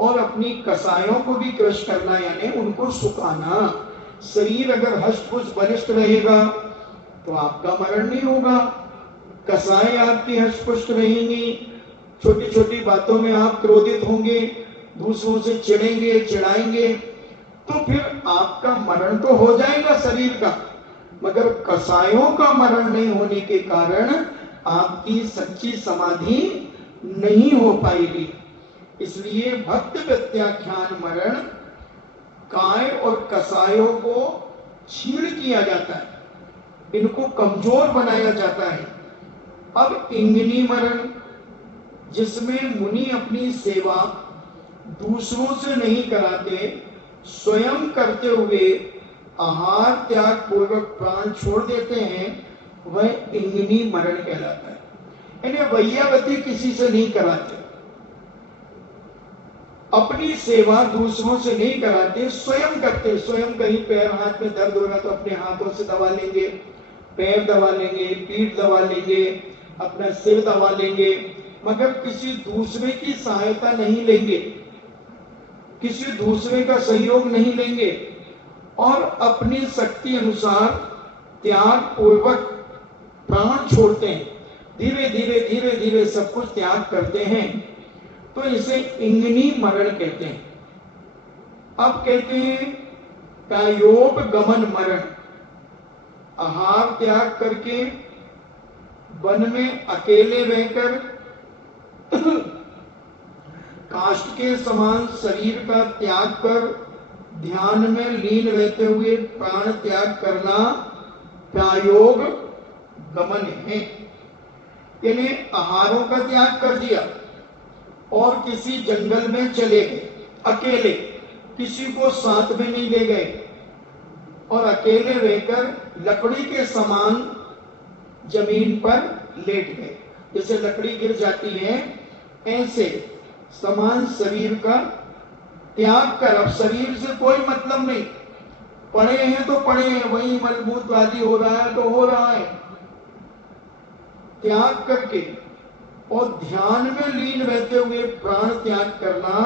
और अपनी कसायों को भी क्रश करना, यानी उनको सुखाना। शरीर अगर हष्ट-पुष्ट बलिष्ठ रहेगा तो आपका मरण नहीं होगा, कसाएं आपकी हष्ट-पुष्ट रहेंगी, छोटी छोटी बातों में आप क्रोधित होंगे, दूसरों से चिढ़ेंगे चिढ़ाएंगे, तो फिर आपका मरण तो हो जाएगा शरीर का, मगर कसायों का मरण नहीं होने के कारण आपकी सच्ची समाधि नहीं हो पाएगी। इसलिए भक्त प्रत्याख्यान मरण काय और कसायों को छीण किया जाता है, इनको कमजोर बनाया जाता है। अब इंगिनी मरण, जिसमें मुनि अपनी सेवा दूसरों से नहीं कराते, स्वयं करते हुए आहार त्याग पूर्वक प्राण छोड़ देते हैं, वह इंगिनी मरण कहलाता है। यानी वैयावती किसी से नहीं कराते, अपनी सेवा दूसरों से नहीं कराते, स्वयं करते। स्वयं कहीं पैर हाथ में दर्द होगा तो अपने हाथों से दबा लेंगे, पैर दबा लेंगे, पीठ दबा लेंगे, अपना सिर दबा लेंगे, मगर किसी दूसरे की सहायता नहीं लेंगे, किसी दूसरे का सहयोग नहीं लेंगे और अपनी शक्ति अनुसार त्याग पूर्वक प्राण छोड़ते हैं। धीरे धीरे धीरे धीरे सब कुछ त्याग करते हैं, तो इसे इंगिनी मरण कहते हैं। अब कहते हैं कायोग गमन मरण, आहार त्याग करके वन में अकेले रहकर काष्ठ के समान शरीर का त्याग कर ध्यान में लीन रहते हुए प्राण त्याग करना कायोग गमन है। यानी आहारों का त्याग कर दिया और किसी जंगल में चले गए अकेले, किसी को साथ में नहीं ले गए और अकेले रहकर लकड़ी के समान जमीन पर लेट गए। जैसे लकड़ी गिर जाती है ऐसे समान शरीर का त्याग कर, अब शरीर से कोई मतलब नहीं, पड़े हैं तो पड़े हैं, वही मजबूत आदि हो रहा है तो हो रहा है, त्याग करके और ध्यान में लीन रहते हुए प्राण त्याग करना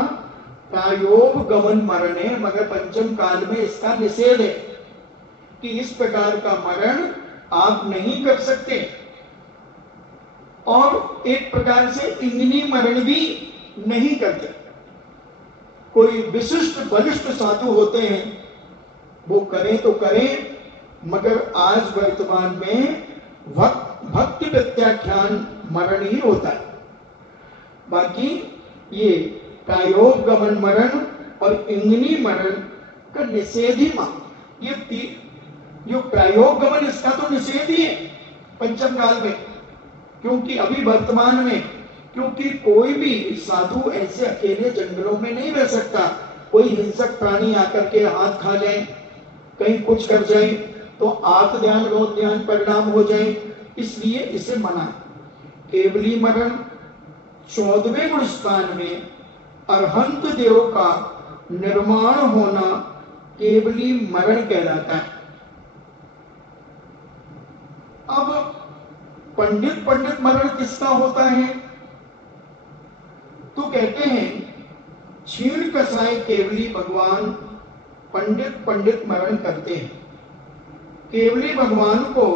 कायोग गमन मरण है। मगर पंचम काल में इसका निषेध है कि इस प्रकार का मरण आप नहीं कर सकते। और एक प्रकार से इंगिनी मरण भी नहीं करते। कोई विशिष्ट बलिष्ठ साधु होते हैं, वो करें तो करें, मगर आज वर्तमान में भक्ति प्रत्याख्यान मरण ही होता है। बाकी ये कायोग गमन मरण और इंगिनी मरण का निषेध ही मान, ये जो प्रायोग गमन इसका तो निषेध ही है पंचम काल में, क्योंकि अभी वर्तमान में, क्योंकि कोई भी साधु ऐसे अकेले जंगलों में नहीं रह सकता। कोई हिंसक प्राणी आकर के हाथ खा जाए, कहीं कुछ कर जाए तो आत्म ध्यान रोध ध्यान परिणाम हो जाए, इसलिए इसे मना। केवली मरण 14वें गुण स्थान में अरहंत देव का निर्माण होना केवली मरण कहलाता है। अब पंडित मरण किसका होता है? तो कहते हैं क्षीण कसाय केवली भगवान पंडित मरण करते हैं। केवली भगवान को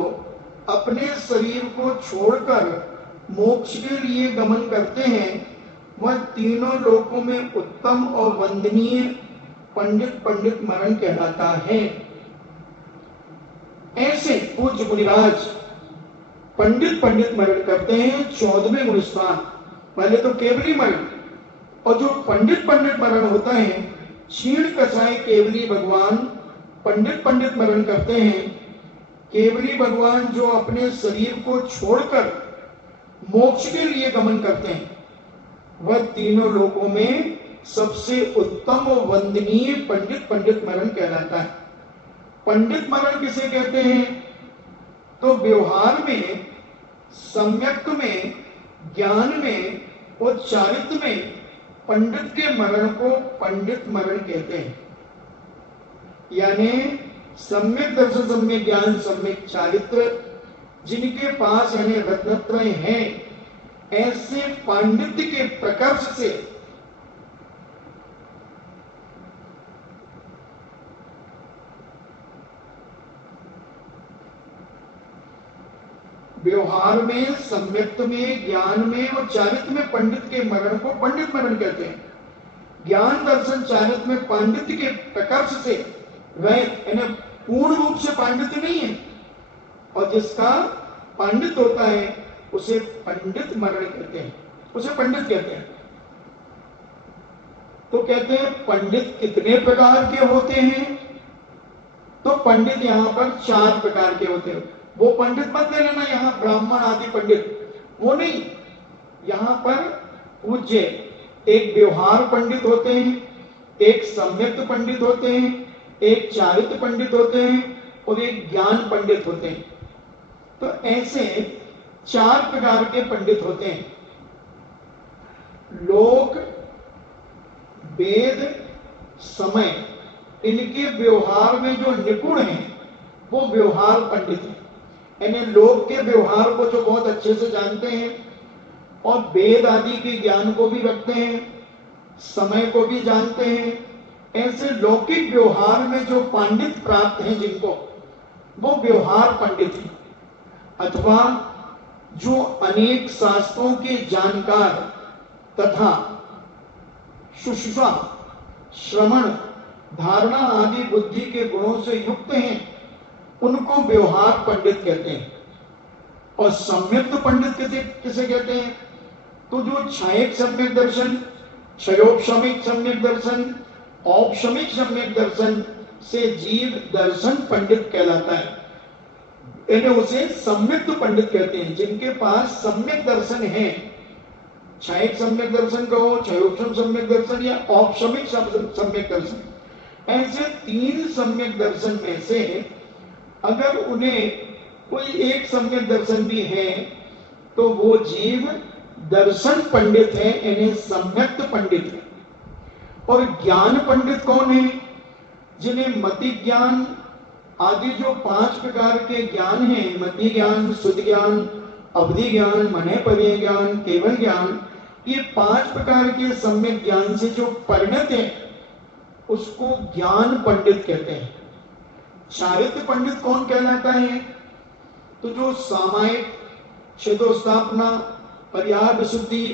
अपने शरीर को छोड़कर मोक्ष के लिए गमन करते हैं, वह तीनों लोकों में उत्तम और वंदनीय पंडित मरण कहलाता है। ऐसे पूज्य मुनिराज पंडित मरण करते हैं 14वें गुण स्थान। पहले तो केवली मरण, और जो पंडित मरण होता है, क्षीण कसाय केवली भगवान पंडित मरण करते हैं। केवली भगवान जो अपने शरीर को छोड़कर मोक्ष के लिए गमन करते हैं, वह तीनों लोकों में सबसे उत्तम और वंदनीय पंडित मरण कहलाता है। पंडित मरण किसे कहते हैं? तो व्यवहार में, सम्यक में, ज्ञान में और चारित्र में पंडित के मरण को पंडित मरण कहते हैं। यानी सम्यक दर्शन, सम्यक ज्ञान, सम्यक चारित्र जिनके पास यानी रत्नत्रय हैं, ऐसे पांडित्य के प्रकर्ष से व्यवहार में, सम्यक्त में, ज्ञान में और चारित्र में पंडित के मरण को पंडित मरण कहते हैं। ज्ञान दर्शन चारित्र में पांडित्य के प्रकर्ष से रहित, यानी पूर्ण रूप से पांडित्य नहीं है, और जिसका पांडित होता है उसे पंडित मरण कहते हैं, उसे पंडित कहते हैं। तो कहते हैं पंडित कितने प्रकार के होते हैं? तो पंडित यहां पर 4 प्रकार के होते हैं। वो पंडित मत ले लेना यहां ब्राह्मण आदि पंडित, वो नहीं। यहां पर पूज्य एक व्यवहार पंडित होते हैं, एक सम्यक्त पंडित होते हैं, एक चारित्र पंडित होते हैं और एक ज्ञान पंडित होते हैं। तो ऐसे 4 प्रकार के पंडित होते हैं। लोक, वेद, समय, इनके व्यवहार में जो निपुण हैं वो व्यवहार पंडित हैं। यानी लोक के व्यवहार को जो बहुत अच्छे से जानते हैं और वेद आदि के ज्ञान को भी रखते हैं, समय को भी जानते हैं, ऐसे लौकिक व्यवहार में जो पांडित प्राप्त हैं जिनको, वो व्यवहार पंडित हैं। अथवा जो अनेक शास्त्रों के जानकार तथा शुश्रूषा, श्रवण, धारणा आदि बुद्धि के गुणों से युक्त हैं, उनको व्यवहार पंडित कहते हैं। और सम्यक्त पंडित किसे कहते हैं? तो जो क्षयिक सम्यक दर्शन, क्षयोपशमिक सम्यक दर्शन, औपशमिक सम्यक दर्शन से जीव दर्शन पंडित कहलाता है, यानी उसे सम्यक्त पंडित कहते हैं। जिनके पास सम्यक दर्शन है, क्षयिक सम्यक दर्शन कहो, क्षयोपशम सम्यक दर्शन या औपशमिक सम्यक दर्शन, ऐसे 3 सम्यक दर्शन में से अगर उन्हें कोई एक सम्यक दर्शन भी है तो वो जीव दर्शन पंडित है, यानी सम्यक्त पंडित है। और ज्ञान पंडित कौन है? जिन्हें मति ज्ञान आदि जो 5 प्रकार के ज्ञान हैं, मति ज्ञान, शुद्ध ज्ञान, अवधि ज्ञान, मनेपर्य ज्ञान, केवल ज्ञान, ये 5 प्रकार के सम्यक ज्ञान से जो परिणत है उसको ज्ञान पंडित कहते हैं। चारित्र पंडित कौन कहलाता है? तो जो सामायिक, क्षेत्रोस्थापना, पर्याय विशुद्धि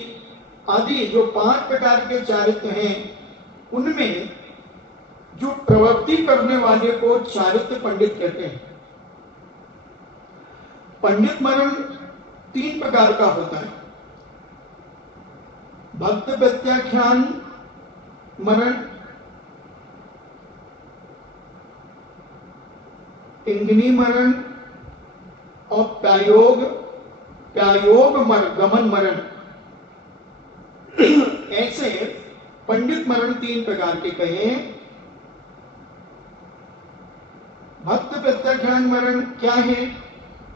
आदि जो 5 प्रकार के चारित्र हैं, उनमें जो प्रवृत्ति करने वाले को चारित्र पंडित कहते हैं। पंडित मरण 3 प्रकार का होता है। भक्त प्रत्याख्यान मरण, इंगिनी मरण और प्यायोग गमन मरण। ऐसे पंडित मरण 3 प्रकार के कहे। भक्त प्रत्याख्यान मरण क्या है?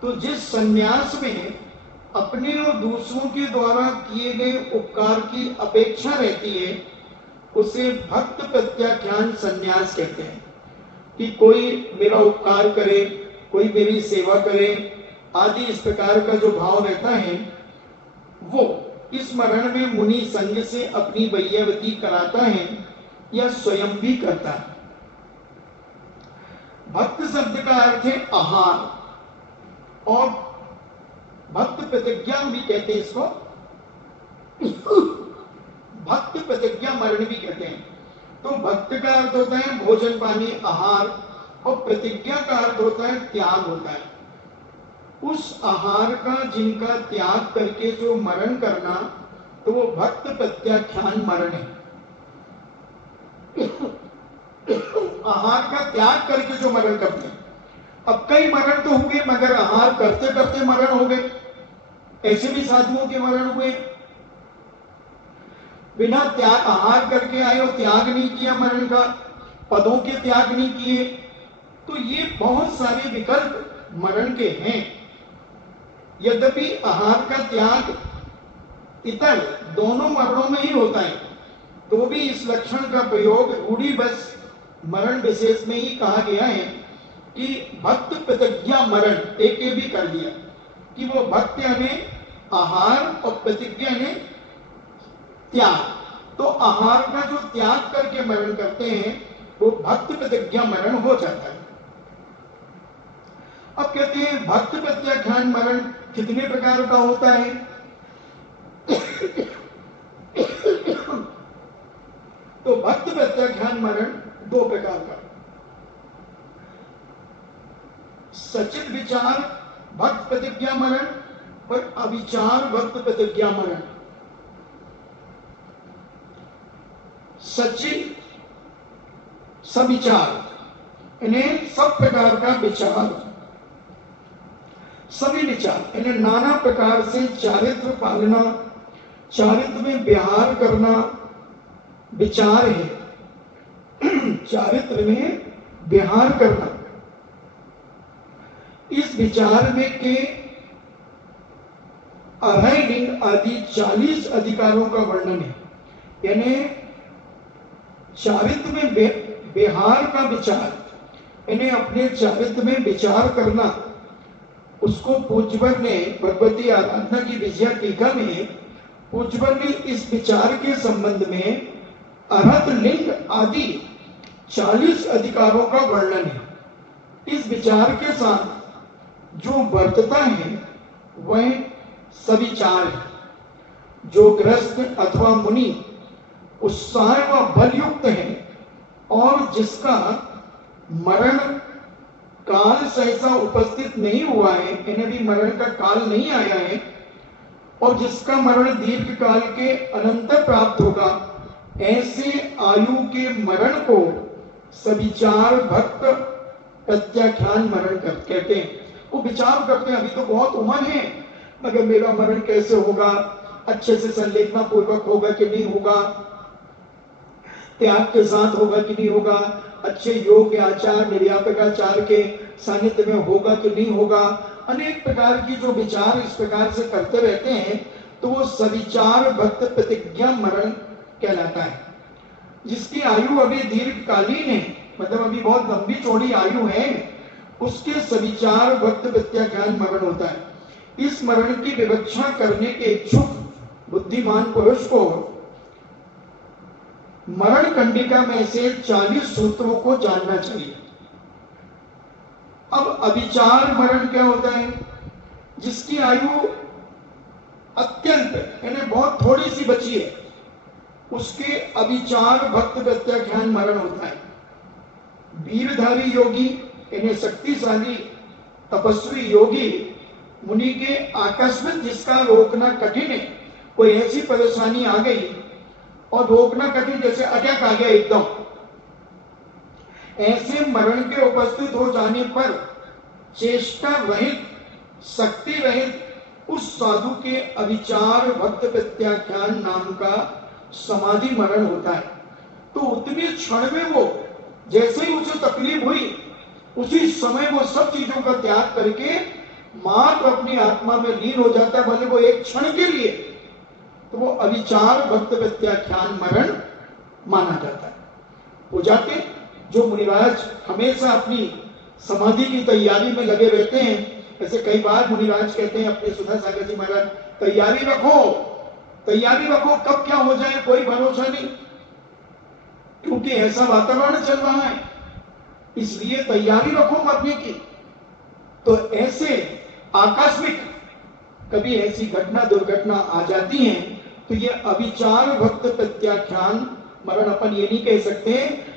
तो जिस संन्यास में अपने और दूसरों के द्वारा किए गए उपकार की अपेक्षा रहती है, उसे भक्त प्रत्याख्यान संन्यास कहते हैं। कि कोई मेरा उपकार करे, कोई मेरी सेवा करे आदि इस प्रकार का जो भाव रहता है, वो इस मरण में मुनि संग से अपनी वैयावती कराता है या स्वयं भी करता है। भक्त शब्द का अर्थ है आहार, और भक्त प्रतिज्ञा भी कहते हैं इसको, भक्त प्रतिज्ञा मरण भी कहते हैं। तो भक्त का अर्थ होता है भोजन पानी आहार, और प्रतिज्ञा का अर्थ होता है त्याग होता है। उस आहार का जिनका त्याग करके जो मरण करना, तो वो भक्त प्रत्याख्यान मरण है। आहार का त्याग करके जो मरण करते हैं। अब कई मरण तो हुए मगर आहार करते करते मरण हो गए, ऐसे भी साधुओं के मरण हुए। बिना त्याग आहार करके आए और त्याग नहीं किया मरण का, पदों के त्याग नहीं किए। तो ये बहुत सारे विकल्प मरण के हैं। यद्यपि आहार का त्याग इतर दोनों मरणों में ही होता है, तो भी इस लक्षण का प्रयोग रूढ़ी बस मरण विशेष में ही कहा गया है कि भक्त प्रतिज्ञा मरण, एक ये भी कर दिया कि वो भक्त हमें आहार और प्रतिज्ञा ने त्याग। तो आहार का जो त्याग करके मरण करते हैं वो भक्त प्रतिज्ञा मरण हो जाता है। अब कहते हैं भक्त प्रत्याख्यान मरण कितने प्रकार का होता है? तो भक्त प्रत्याख्यान मरण दो प्रकार का, सचित विचार भक्त प्रतिज्ञा मरण और अविचार भक्त प्रतिज्ञा मरण। सचित सविचार इन्हें सब प्रकार का विचार, सभी विचार इन्हें नाना प्रकार से चारित्र पालना, चारित्र में विहार करना विचार है। चारित्र में विहार करना, इस विचार में के अभय लिंग आदि 40 अधिकारों का वर्णन है। यानी चारित्र में विहार का विचार, इन्हें अपने चारित्र में विचार करना, उसको पूज्यवर ने भगवती आराधना की विजया टीका में पूज्यवर ने इस विचार के संबंध में अरहत लिंग आदि 40 अधिकारों का वर्णन है। इस विचार के साथ जो वर्तता है वह सविचार है। जो ग्रस्त अथवा मुनि उत्साह व बल युक्त है और जिसका मरण काल सहसा उपस्थित नहीं हुआ है, इन्हें भी मरण का काल नहीं आया है, और जिसका मरण दीर्घ काल के अनंतर प्राप्त होगा, ऐसे आयु के मरण को सविचार भक्त प्रत्याख्यान मरण कहते हैं। वो विचार करते हैं अभी तो बहुत उम्र है, मगर मेरा मरण कैसे होगा, अच्छे से संलेखना पूर्वक होगा कि नहीं होगा, त्याग के साथ होगा कि नहीं होगा, अच्छे योग आचार निर्यापकाचार के सानिध्य में होगा कि नहीं होगा, अनेक प्रकार की जो विचार इस प्रकार से करते रहते हैं, तो वो सविचार भक्त प्रतिज्ञा मरण कहलाता है। जिसकी आयु अभी दीर्घकालीन है, मतलब अभी बहुत लंबी चौड़ी आयु है, उसके सविचार भक्त प्रत्याख्यान मरण होता है। इस मरण की विवक्षा करने के इच्छुक बुद्धिमान पुरुष को मरण कंडिका में से 40 सूत्रों को जानना चाहिए। अब अविचार मरण क्या होता है? जिसकी आयु अत्यंत यानी बहुत थोड़ी सी बची है, उसके अविचार भक्त प्रत्याख्यान मरण होता है। वीरधारी योगी यानी शक्तिशाली तपस्वी योगी मुनि के आकस्मिक जिसका रोकना कठिन है, कोई ऐसी परेशानी आ गई और रोकना कठिन, जैसे अटैक आ गया एकदम, ऐसे मरण के उपस्थित हो जाने पर चेष्टा रहित शक्ति रहित उस साधु के अविचार भक्त प्रत्याख्यान नाम का समाधि मरण होता है। तो उतने क्षण में वो जैसे ही उसे तकलीफ हुई, उसी समय वो सब चीजों का त्याग करके मात्र अपनी आत्मा में लीन हो जाता है, भले वो एक क्षण के लिए, तो वो अविचार भक्त प्रत्याख्यान मरण माना जाता है। हो जाते जो मुनिराज हमेशा अपनी समाधि की तैयारी में लगे रहते हैं, ऐसे कई बार मुनिराज कहते हैं अपने सुधा सागर जी महाराज, तैयारी रखो, कब क्या हो जाए कोई भरोसा नहीं, क्योंकि ऐसा वातावरण चल रहा है, इसलिए तैयारी रखो मरने की। तो ऐसे आकस्मिक कभी ऐसी घटना दुर्घटना आ जाती है, तो ये अविचार भक्त प्रत्याख्यान मरण अपन ये नहीं कह सकते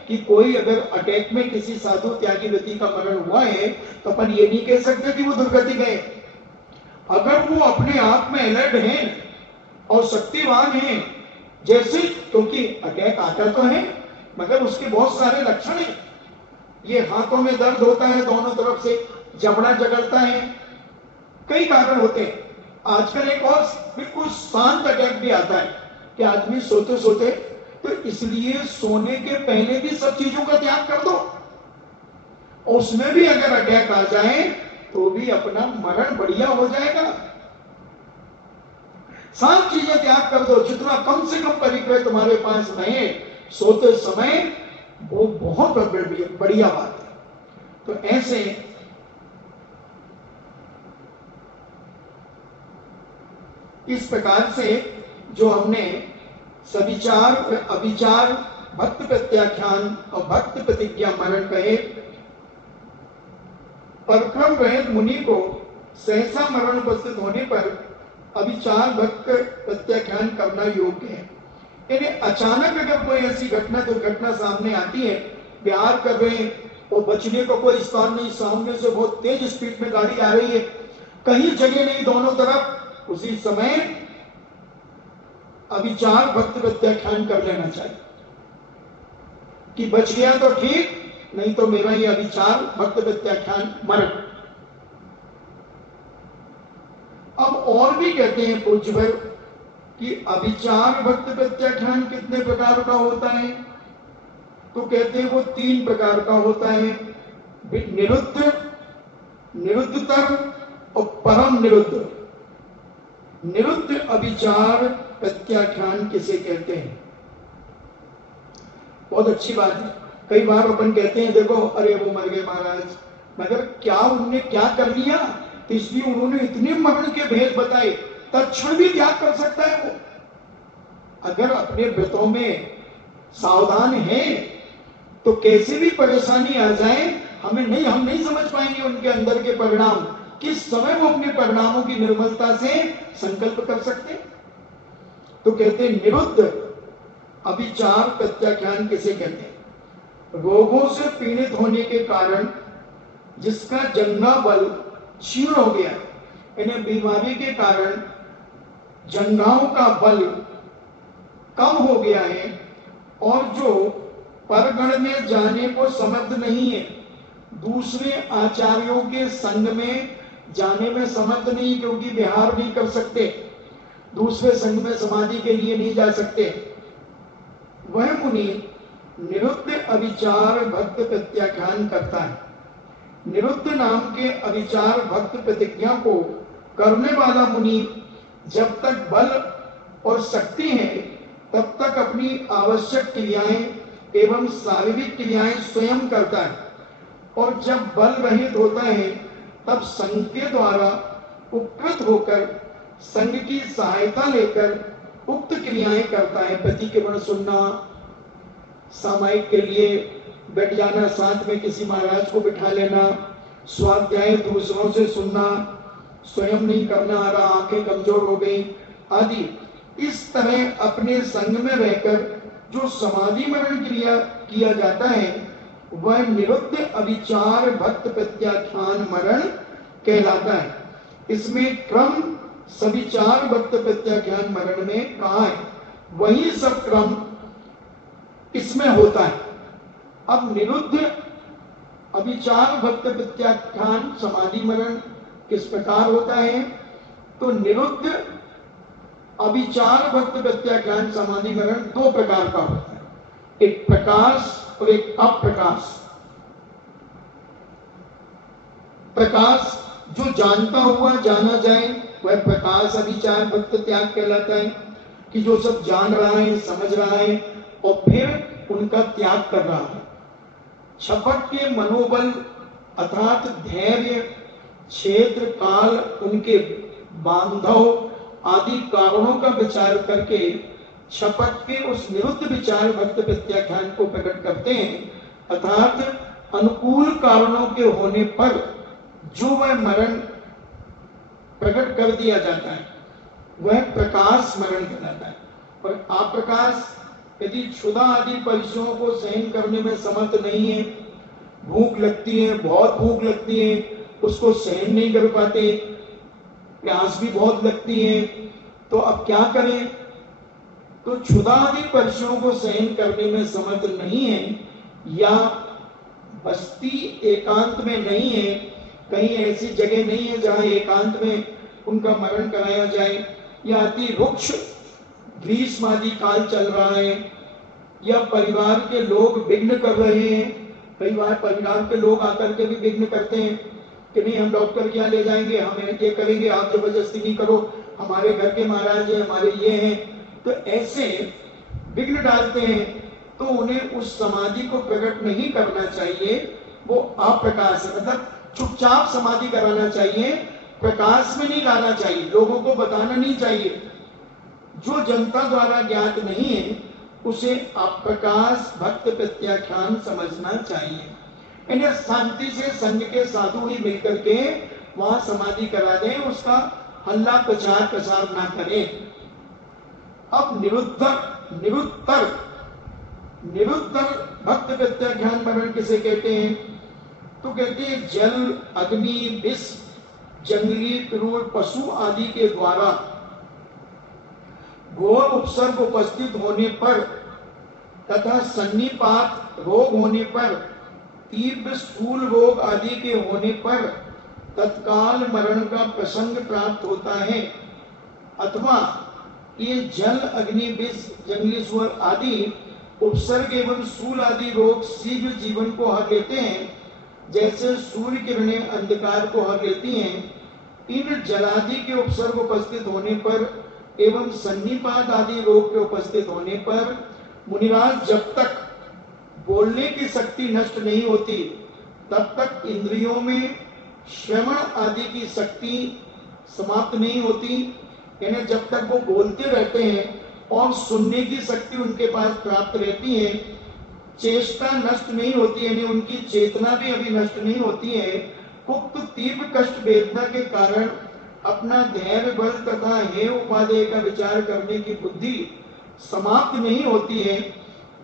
कि कोई अगर अटैक में किसी साधु त्यागी व्यक्ति का मरण हुआ है तो अपन ये नहीं कह सकते कि वो दुर्गति गए। अगर वो अपने आप में अलर्ट हैं और शक्तिवान हैं, जैसे, क्योंकि अटैक आता तो है मगर उसके बहुत सारे लक्षण हैं। ये हाथों में दर्द होता है दोनों तरफ से, जबड़ा जगड़ता है, कई कारण होते हैं। आजकल एक और बिल्कुल शांत अटैक भी आता है, कि आदमी सोते सोते, तो इसलिए सोने के पहले भी सब चीजों का त्याग कर दो, और उसमें भी अगर अटैक आ जाए तो भी अपना मरण बढ़िया हो जाएगा। सब चीजें त्याग कर दो, जितना कम से कम परिक्रय तुम्हारे पास रहे सोते समय, वो बहुत बढ़िया बात है। तो ऐसे इस प्रकार से जो हमने सविचार, अविचार, भक्त प्रत्याख्यान और भक्त प्रतिज्ञा मरण कहे, परक्रम रहित मुनि को सहसा मरण उपस्थित होने पर अविचार भक्त प्रत्याख्यान करना योग्य है। यानी अचानक अगर कोई ऐसी घटना दुर्घटना सामने आती है, प्यार कर रहे हैं और बचने को कोई स्थान नहीं, सामने से बहुत तेज स्पीड में गाड़ी आ रही है, कहीं जगह नहीं दोनों तरफ, उसी समय अविचार भक्त प्रत्याख्यान कर लेना चाहिए कि बच गया तो ठीक, नहीं तो मेरा ये अविचार भक्त प्रत्याख्यान मरण। अब और भी कहते हैं पूज्यवर कि अविचार भक्त प्रत्याख्यान कितने प्रकार का होता है, तो कहते हैं वो 3 प्रकार का होता है, निरुद्ध, निरुद्धतर और परम निरुद्ध। निरुद्ध अविचार प्रत्याख्यान किसे कहते हैं? बहुत अच्छी बात है। कई बार अपन कहते हैं देखो, अरे वो मर गए महाराज, मगर क्या उनने क्या कर लिया, तो इसलिए उन्होंने इतने मरण के भेद बताए, तत्क्षण भी त्याग कर सकता है वो। अगर अपने व्रतों में सावधान है तो कैसे भी परेशानी आ जाए, हम नहीं समझ पाएंगे उनके अंदर के परिणाम, किस समय वो अपने परिणामों की निर्मलता से संकल्प कर सकते। तो कहते हैं निरुद्ध अविचार प्रत्याख्यान किसे कहते हैं? रोगों से पीड़ित होने के कारण जिसका जंघा बल क्षीण हो गया, यानी बीमारी के कारण जंघाओं का बल कम हो गया है, और जो परगण में जाने को समर्थ नहीं है, दूसरे आचार्यों के संग में जाने में समर्थ नहीं, क्योंकि विहार नहीं कर सकते, दूसरे संग में समाधि के लिए नहीं जा सकते, वह मुनि निरुद्ध अविचार भक्त प्रत्याख्यान करता है। निरुद्ध नाम के अविचार भक्त प्रतिज्ञा को करने वाला मुनि जब तक बल और शक्ति है तब तक अपनी आवश्यक क्रियाएं एवं शारीरिक क्रियाएं स्वयं करता है, और जब बल रहित होता है तब संघ के द्वारा उपकृत होकर संघ की सहायता लेकर उक्त क्रियाएं करता है। प्रतिक्रमण सुनना, सामायिक के लिए बैठ जाना, साथ में किसी महाराज को बिठा लेना, स्वाध्याय दूसरों से सुनना, स्वयं नहीं करना आ रहा, आंखें कमजोर हो गई आदि, इस तरह अपने संग में रहकर जो समाधि मरण क्रिया किया जाता है वह निरुद्ध अविचार भक्त प्रत्याख्यान मरण कहलाता है। इसमें क्रम सविचार भक्त प्रत्याख्यान मरण में कहा है, वही सब क्रम इसमें होता है। अब निरुद्ध अविचार भक्त प्रत्याख्यान समाधि मरण किस प्रकार होता है? तो निरुद्ध अविचार भक्त प्रत्याख्यान समाधि मरण 2 प्रकार का होता है, एक प्रकाश और एक अप्रकाश। प्रकाश जो जानता हुआ जाना जाए वह प्रकाश अविचार भक्त त्याग कहलाता है, कि जो सब जान रहा है, समझ रहा है और फिर उनका त्याग कर रहा है। छपट के मनोबल अर्थात धैर्य, क्षेत्र, काल, उनके बांधव आदि कारणों का विचार करके छपट के उस निरुद्ध विचार भक्त प्रत्याख्यान को प्रकट करते हैं, अर्थात अनुकूल कारणों के होने पर जो वह मरण प्रकट कर दिया जाता है वह प्रकाश मरण कहलाता है। और अप्रकाश यदि क्षुधा आदि परिचयों को सहन करने में समर्थ नहीं है, भूख लगती है, बहुत भूख लगती है, उसको सहन नहीं कर पाते, प्यास भी बहुत लगती है, तो अब क्या करें? तो क्षुधा आदि परिचयों को सहन करने में समर्थ नहीं है, या बस्ती एकांत में नहीं है, कहीं ऐसी जगह नहीं है जहां एकांत में उनका मरण कराया जाए, या अति रुक्ष ग्रीष्म आदि काल चल रहा है, या परिवार के लोग विघ्न कर रहे हैं। कई बार परिवार के लोग आकर के भी विघ्न करते हैं कि नहीं हम डॉक्टर के यहाँ ले जाएंगे, हमें ये करेंगे, आप जबरदस्ती नहीं करो, हमारे घर के महाराज हैं, हमारे ये हैं। तो ऐसे विघ्न डालते हैं, तो उन्हें उस समाधि को प्रकट नहीं करना चाहिए। वो अप्रकाश है, मतलब चुपचाप समाधि कराना चाहिए, प्रकाश में नहीं लाना चाहिए, लोगों को बताना नहीं चाहिए। जो जनता द्वारा ज्ञात नहीं है उसे अप्रकाश भक्त प्रत्याख्यान समझना चाहिए। इन्हें शांति से संघ के साधु ही मिलकर के वहां समाधि करा दें, उसका हल्ला प्रचार प्रसार ना करें। अब निरुत्तर भक्त प्रत्याख्यान मरण किसे कहते हैं? तो कहते हैं जल, अग्नि, विष, जंगली, क्रूर पशु आदि के द्वारा घोर उपसर्ग उपस्थित होने पर तथा सन्निपात रोग होने पर, तीव्र स्थूल रोग आदि के होने पर तत्काल मरण का प्रसंग प्राप्त होता है, अथवा ये जल, अग्नि, विष, जंगली सुअर आदि उपसर्ग एवं स्थूल आदि रोग शीघ्र जीवन को हर लेते हैं, जैसे सूर्य किरणें अंधकार को हर लेती हैं। इन जलादि के उपसर्ग उपस्थित होने पर एवं सन्निपात आदि रोग के उपस्थित होने पर मुनिराज जब तक बोलने की शक्ति नष्ट नहीं होती तब तक इंद्रियों में श्रवण आदि की शक्ति समाप्त नहीं होती। यानी जब तक वो बोलते रहते हैं और सुनने की शक्ति उनके पास प्राप्त रहती है, चेष्टा नष्ट नहीं होती, यानी उनकी चेतना भी अभी नष्ट नहीं होती है। उक्त तीव्र कष्ट वेदना के कारण अपना धैर्य बल तथा हे उपादेय का विचार करने की बुद्धि समाप्त नहीं होती है।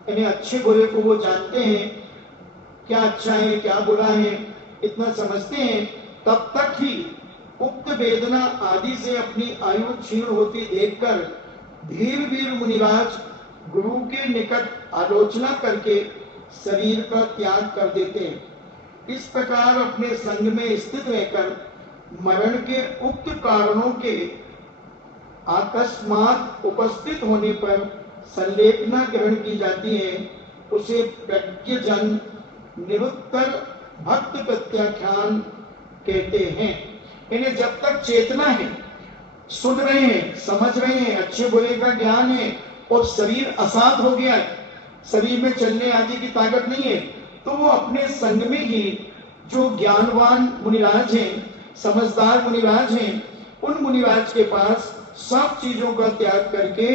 यानी अच्छे बुरे को वो जानते हैं, क्या अच्छा है क्या बुरा है, इतना समझते हैं। तब तक ही उक्त वेदना आदि से अपनी आयु क्षीण होती देखकर धीर वीर मुनिराज गुरु के निकट आलोचना करके शरीर का त्याग कर देते हैं। इस प्रकार अपने संग में स्थित रहकर मरण के उक्त कारणों के अकस्मात उपस्थित होने पर संलेखना ग्रहण की जाती है, उसे प्रज्ञजन निरुत्तर भक्त प्रत्याख्यान कहते हैं। यानी जब तक चेतना है, सुन रहे हैं, समझ रहे हैं, अच्छे बुरे का ज्ञान है और शरीर असात हो गया है, शरीर में चलने आदि की ताकत नहीं है, तो वो अपने संग में ही जो ज्ञानवान मुनिराज हैं, समझदार मुनिराज हैं, उन मुनिराज के पास सब चीजों का त्याग करके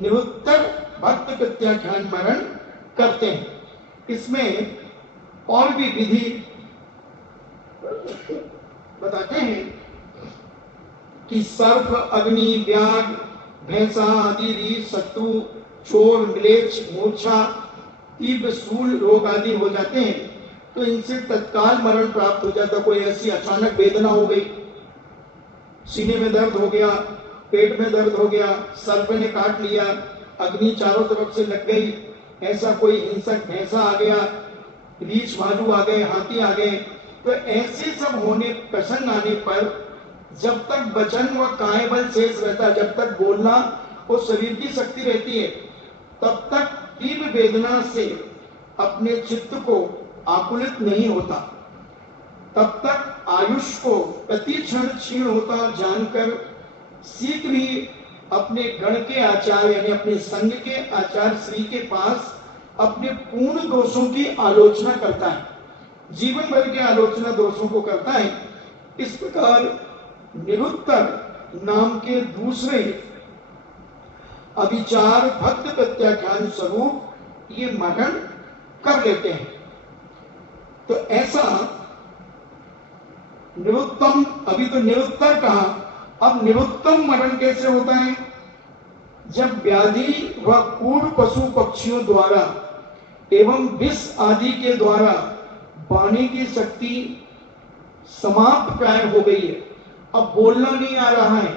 निरुत्तर भक्त प्रत्याख्यान मरण करते हैं। इसमें और भी विधि बताते हैं कि सर्प, अग्नि, व्याघ, भैंसा आदि, रीछ, शत्रु, चोर, म्लेच्छ, मूर्छा, तीव्र स्थूल रोग आदि हो जाते हैं, तो इनसे तत्काल मरण प्राप्त हो जाता। कोई ऐसी अचानक वेदना हो गई, सीने में दर्द हो गया, पेट में दर्द हो गया, सर्प ने काट लिया, अग्नि चारों तरफ से लग गई, ऐसा कोई हिंसक भैंसा आ गया, रीछ भालू आ गए, हाथी आ गए, तो ऐसे सब होने प्रसंग आने पर जब तक वचन व काय बल शेष रहता, जब तक बोलना और शरीर की शक्ति रहती है, तब तक तीव्र वेदना से अपने चित्त को आकुलित नहीं होता, तब तक आयुष को प्रति क्षण क्षीण होता जानकर शीघ्र ही अपने गण के आचार्य यानी अपने संघ के आचार्य श्री के पास अपने पूर्ण दोषों की आलोचना करता है, जीवन भर के आलोचना दोषों को करता है। इस प्रकार निरुत्तर नाम के दूसरे अभिचार भक्त प्रत्याख्यान स्वरूप ये मरण कर लेते हैं। तो ऐसा निरुत्तम, अभी तो निरुत्तर कहा, अब निरुत्तम मरण कैसे होता है? जब व्याधि व क्रूर पशु पक्षियों द्वारा एवं विष आदि के द्वारा बाने की शक्ति समाप्त प्राय हो गई है, अब बोलना नहीं आ रहा है।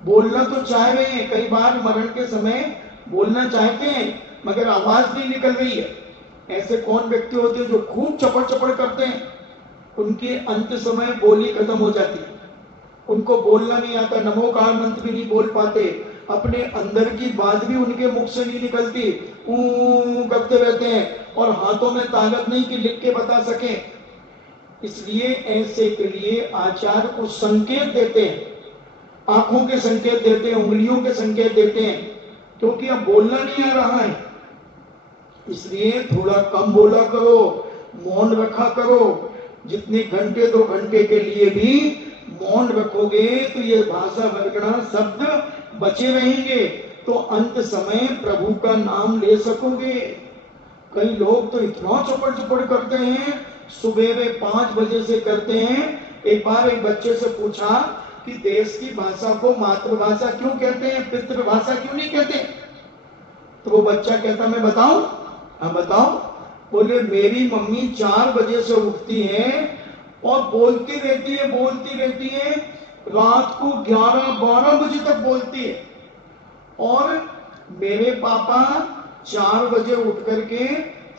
बोलना तो चाह रहे हैं, कई बार मरण के समय बोलना चाहते हैं मगर आवाज नहीं निकल रही है। ऐसे कौन व्यक्ति होते हैं जो खूब चपड़ चपड़ करते हैं, उनके अंत समय बोली खत्म हो जाती है, उनको बोलना नहीं आता, नमोकार मंत्र भी नहीं बोल पाते, अपने अंदर की बात भी उनके मुख से नहीं निकलती, करते रहते हैं, और हाथों में ताकत नहीं कि लिख के बता सके। इसलिए ऐसे के लिए आचार्य को संकेत देते हैं, आंखों के संकेत देते हैं, उंगलियों के संकेत देते हैं, क्योंकि अब बोलना नहीं आ रहा है। इसलिए थोड़ा कम बोला करो, मौन रखा करो। जितने घंटे 2 घंटे के लिए भी मौन रखोगे तो ये भाषा वर्गणा शब्द बचे रहेंगे, तो अंत समय प्रभु का नाम ले सकोगे। कई लोग तो इतना चौपड़ करते हैं, सुबह 5 बजे से करते हैं। एक बार एक बच्चे से पूछा कि देश की भाषा को मातृभाषा क्यों कहते हैं, पितृभाषा क्यों नहीं कहते? तो वो बच्चा कहता मैं बताऊं? हाँ बताओ। बोले मेरी मम्मी 4 बजे से उठती है और बोलती रहती है, रात को 11-12 बजे तक बोलती है, और मेरे पापा 4 बजे उठ करके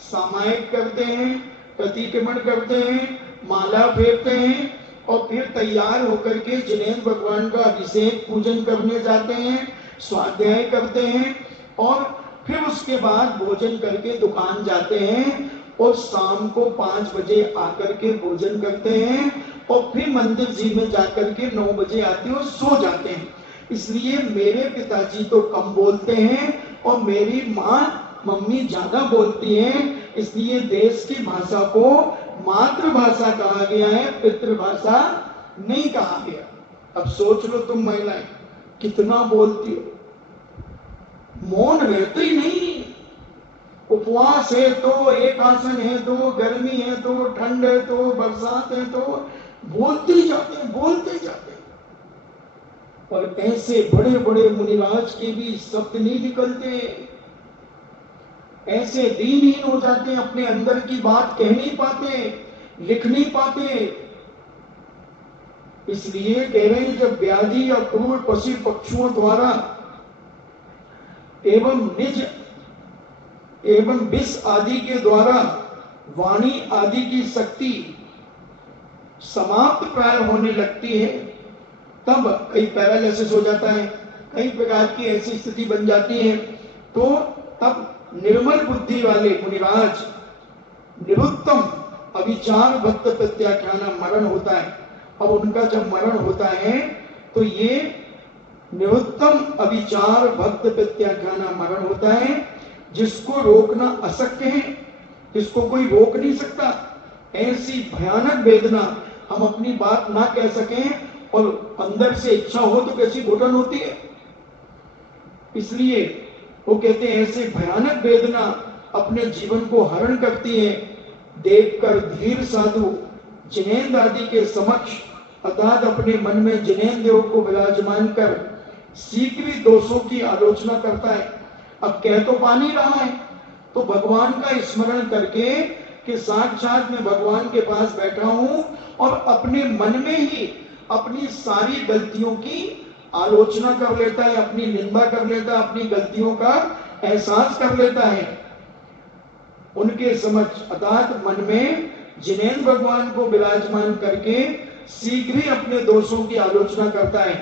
सामायिक करते हैं, प्रतिक्रमण करते हैं, माला फेरते हैं, और फिर तैयार होकर के जिनेन्द्र भगवान का अभिषेक पूजन करने जाते हैं, स्वाध्याय करते हैं, और फिर उसके बाद भोजन करके दुकान जाते हैं, और शाम को 5 बजे आकर के भोजन करते हैं, और फिर मंदिर जी में जाकर के 9 बजे आते हैं और सो जाते हैं। इसलिए मेरे पिताजी तो कम बोलते हैं और मेरी मम्मी ज्यादा बोलती हैं। इसलिए देश की भाषा को मातृभाषा कहा गया है, पितृभाषा नहीं कहा गया। अब सोच लो तुम महिलाएं कितना बोलती हो, मौन रहते ही नहीं। उपवास है तो, एक आसन है तो, गर्मी है तो, ठंड है तो, बरसात है तो, बोलते ही जाते हैं। और ऐसे बड़े बड़े मुनिराज के भी शब्द नहीं निकलते, ऐसे दीनहीन हो जाते हैं, अपने अंदर की बात कह नहीं पाते, लिख नहीं पाते। इसलिए कह रहे हैं जब व्याधि या क्रूर पशु पक्षुओं द्वारा एवं निज एवं विष आदि के द्वारा वाणी आदि की शक्ति समाप्त प्राय होने लगती है, तब कई पैरालिसिस हो जाता है, कई प्रकार की ऐसी स्थिति बन जाती है, तो तब निर्मल बुद्धि वाले मुनिराज निरुत्तम अभिचार भक्त प्रत्याख्यान मरण होता है। अब उनका जब मरण होता है तो ये निरुत्तम अभिचार भक्त प्रत्याख्यान मरण होता है, जिसको रोकना अशक्य है, जिसको कोई रोक नहीं सकता। ऐसी भयानक वेदना, हम अपनी बात ना कह सकें और अंदर से इच्छा हो तो कैसी घुटन होती है। इसलिए वो कहते हैं ऐसे भयानक वेदना अपने जीवन को हरण करती है। देखकर धीर साधु जिनेन्द्र आदि के समक्ष अर्थात अपने मन में जिनेन्द्र देव को विराजमान कर शीघ्र दोषों की आलोचना करता है। अब कह तो पा नहीं रहा है, तो भगवान का स्मरण करके कि साक्षात मैं भगवान के पास बैठा हूं, और अपने मन में ही अपनी सारी गलतियों की आलोचना कर लेता है, अपनी निंदा कर लेता है, अपनी गलतियों का एहसास कर लेता है। उनके समक्ष अर्थात मन में जिनेन्द्र भगवान को विराजमान करके शीघ्र ही अपने दोषों की आलोचना करता है।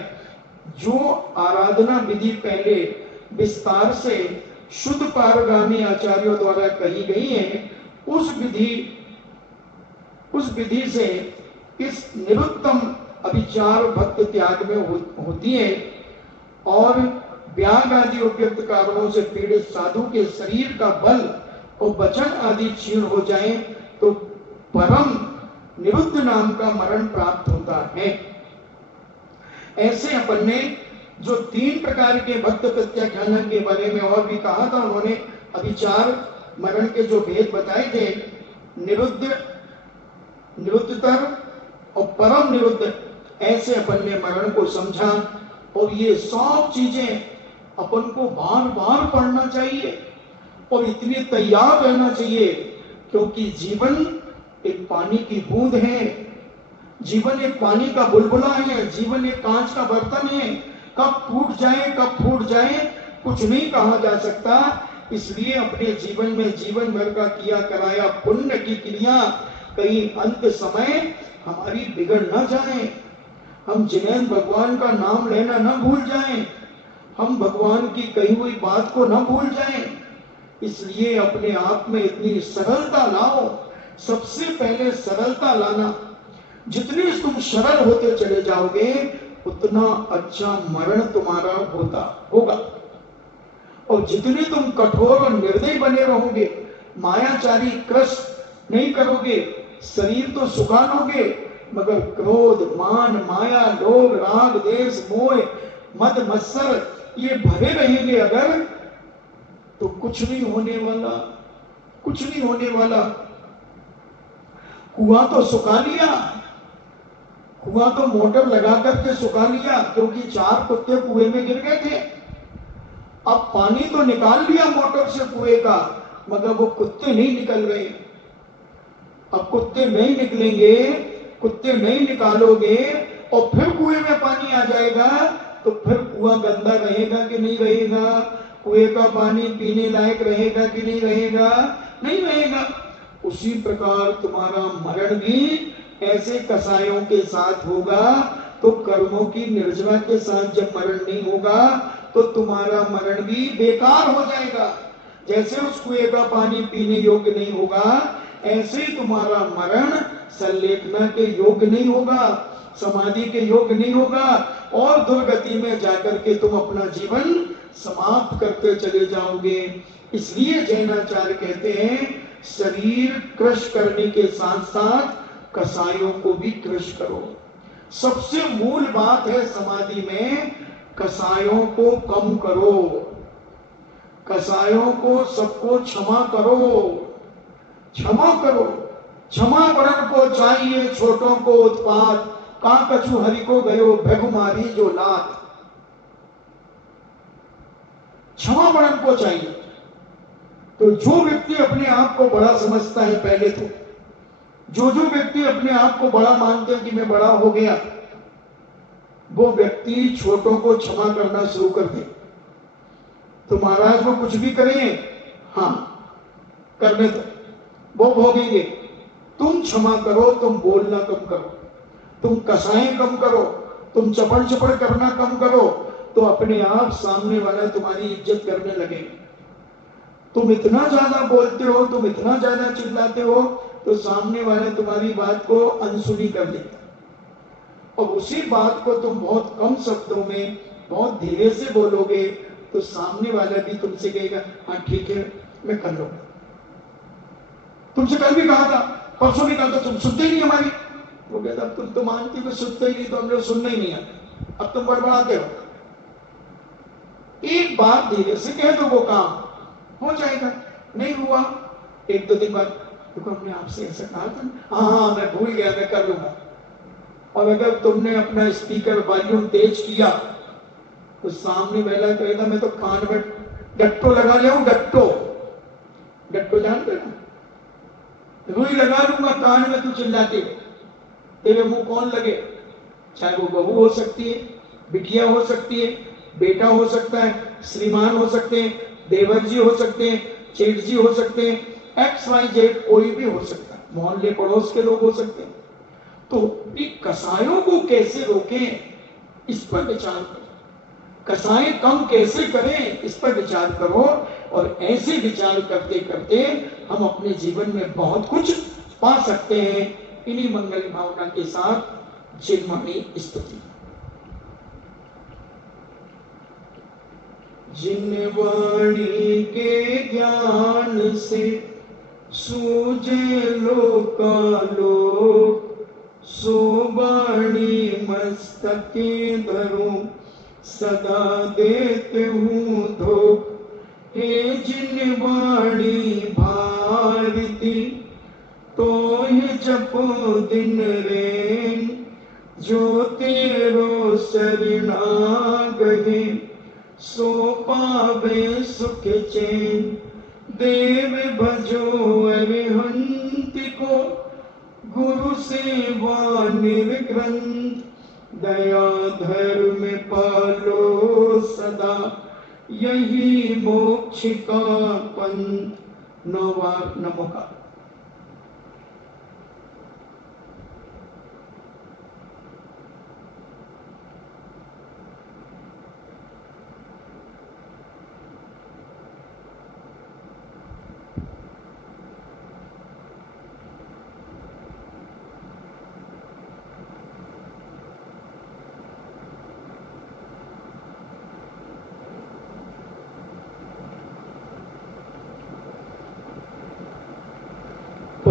जो आराधना विधि पहले विस्तार से शुद्ध पारगामी आचार्यों द्वारा कही गई है, उस विधि से इस निरुत्तम अभिचार भक्त त्याग में होती है, और व्याग आदि उपयुक्त कारणों से पीड़ित साधु के शरीर का बल और वचन आदि क्षीण हो जाए तो परम निरुद्ध नाम का मरण प्राप्त होता है। ऐसे अपन ने जो 3 प्रकार के भक्त प्रत्याख्यान के बारे में और भी कहा था, उन्होंने अभिचार मरण के जो भेद बताए थे, निरुद्ध, निरुद्धतर और परम निरुद्ध, ऐसे अपन ने मरण को समझा। और ये सब चीजें अपन को बार बार पढ़ना चाहिए और इतने तैयार रहना चाहिए, क्योंकि जीवन एक पानी की बूंद है, जीवन एक पानी का बुलबुला है, जीवन एक कांच का बर्तन है, कब टूट जाए कब फूट जाए कुछ नहीं कहा जा सकता। इसलिए अपने जीवन में जीवन भर का किया कराया पुण्य की क्रिया कहीं अंत समय हमारी बिगड़ न जाए, हम जिनेन्द्र भगवान का नाम लेना न भूल जाएं, हम भगवान की कही हुई बात को ना भूल जाएं। इसलिए अपने आप में इतनी सरलता लाओ। सबसे पहले सरलता लाना। जितनी तुम सरल होते चले जाओगे उतना अच्छा मरण तुम्हारा होता होगा। और जितनी तुम कठोर और निर्दयी बने रहोगे, मायाचारी कृष्ण नहीं करोगे, शरीर तो सुखा लोगे मगर क्रोध, मान, माया, लोभ, राग, देश, मोह, मद, मत्सर ये भरे रहेंगे अगर, तो कुछ नहीं होने वाला, कुछ नहीं होने वाला। कुआं तो सुखा लिया, कुआं तो मोटर लगा करके सुखा लिया क्योंकि 4 कुत्ते कुएं में गिर गए थे। अब पानी तो निकाल लिया मोटर से कुएं का, मगर वो कुत्ते नहीं निकल गए। अब कुत्ते नहीं निकलेंगे, कुत्ते नहीं निकालोगे और फिर कुएं में पानी आ जाएगा तो फिर कुआं गंदा रहेगा कि नहीं रहेगा? कुएं का पानी पीने लायक रहेगा कि नहीं रहेगा? नहीं रहेगा। उसी प्रकार तुम्हारा मरण भी ऐसे कसायों के साथ होगा। तो कर्मों की निर्जरा के साथ जब मरण नहीं होगा तो तुम्हारा मरण भी बेकार हो जाएगा। जैसे उस कुएं का पानी पीने योग्य नहीं होगा, ऐसे ही तुम्हारा मरण संलेखना के योग्य नहीं होगा, समाधि के योग्य नहीं होगा और दुर्गति में जाकर के तुम अपना जीवन समाप्त करते चले जाओगे। इसलिए जैनाचार्य कहते हैं शरीर कृश करने के साथ साथ कसायों को भी कृश करो। सबसे मूल बात है समाधि में कसायों को कम करो, कसायों को सबको क्षमा करो, क्षमा करो। क्षमा वरण को चाहिए छोटों को उत्पात, का कछु हरि को गयो भगुमारी जो लात। क्षमा वरण को चाहिए। तो जो व्यक्ति अपने आप को बड़ा समझता है, पहले तो जो व्यक्ति अपने आप को बड़ा मानते हैं कि मैं बड़ा हो गया, वो व्यक्ति छोटों को क्षमा करना शुरू कर दे। तो महाराज वो कुछ भी करें, हाँ करने दो, वो भोगेंगे। तुम क्षमा करो, तुम बोलना कम करो, तुम कसाएं कम करो, तुम चपड़ चपड़ करना कम करो, तो अपने आप सामने वाला तुम्हारी इज्जत करने लगेगा। तुम इतना ज्यादा बोलते हो, तुम इतना ज्यादा चिल्लाते हो, तो सामने वाले तुम्हारी बात को अनसुनी कर देता। और उसी बात को तुम बहुत कम शब्दों में बहुत धीरे से बोलोगे तो सामने वाला भी तुमसे कहेगा हाँ ठीक है मैं कर लूंगा। तुमसे कल भी कहा था, परसों भी कहा था, तुम सुनते ही नहीं हमारी। वो कहता अब तुम तो मानती हो सुनते ही नहीं, तो हम लोग सुनना ही नहीं आता, अब तुम बड़बड़ाते हो। एक बात धीरे से कह दो, वो काम हो जाएगा। नहीं हुआ, 1-2 दिन बाद देखो हमने आपसे ऐसा कहा था, हाँ मैं भूल गया, मैं कर लूंगा। और अगर तुमने अपना स्पीकर वॉल्यूम तेज किया तो सामने वाला कहेगा मैं तो कान में डट्टो लगा लिया हूं, डट्टो, डट्टो जानते ना, रुई लगा लूंगा कान में, तू चिल्लाते हो, तेरे मुंह कौन लगे? चाहे वो बहू हो सकती है, बिटिया हो सकती है, बेटा हो सकता है, श्रीमान हो सकते हैं, देवर जी हो सकते हैं, सेठ जी हो सकते हैं, XYZ कोई भी हो सकता है, मोहल्ले पड़ोस के लोग हो सकते हैं। तो कसायों को कैसे रोकें इस पर विचार करो, कसाएं कम कैसे करें इस पर विचार करो। और ऐसे विचार करते करते हम अपने जीवन में बहुत कुछ पा सकते हैं। इन्हीं मंगल भावना के साथ जिनमणि स्तुति। जिन वाणी के ज्ञान से सूझे लोकालोक, सो वाणी मस्तके धरूं सदा देते हूँ धोख। हे जिन वाणी भारती तो ही जपो दिन रैन, जो तेरो शरणागहि सो पावे सुख चैन। देव भजो अरिहंत को गुरु सेवा निर्ग्रंथ, दया धर्म पालो सदा यही मोक्ष का पंथ। नौवार नमोकार।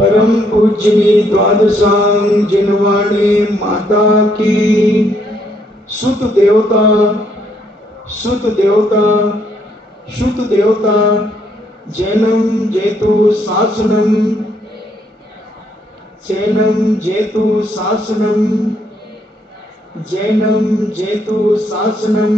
परम पूज्यनी द्वादशांग जिनवाणी माता की सुत देवता सुत देवता सुत देवता जैनम जेतु शासनम जैनम जेतु शासनम जैनम जेतु शासनम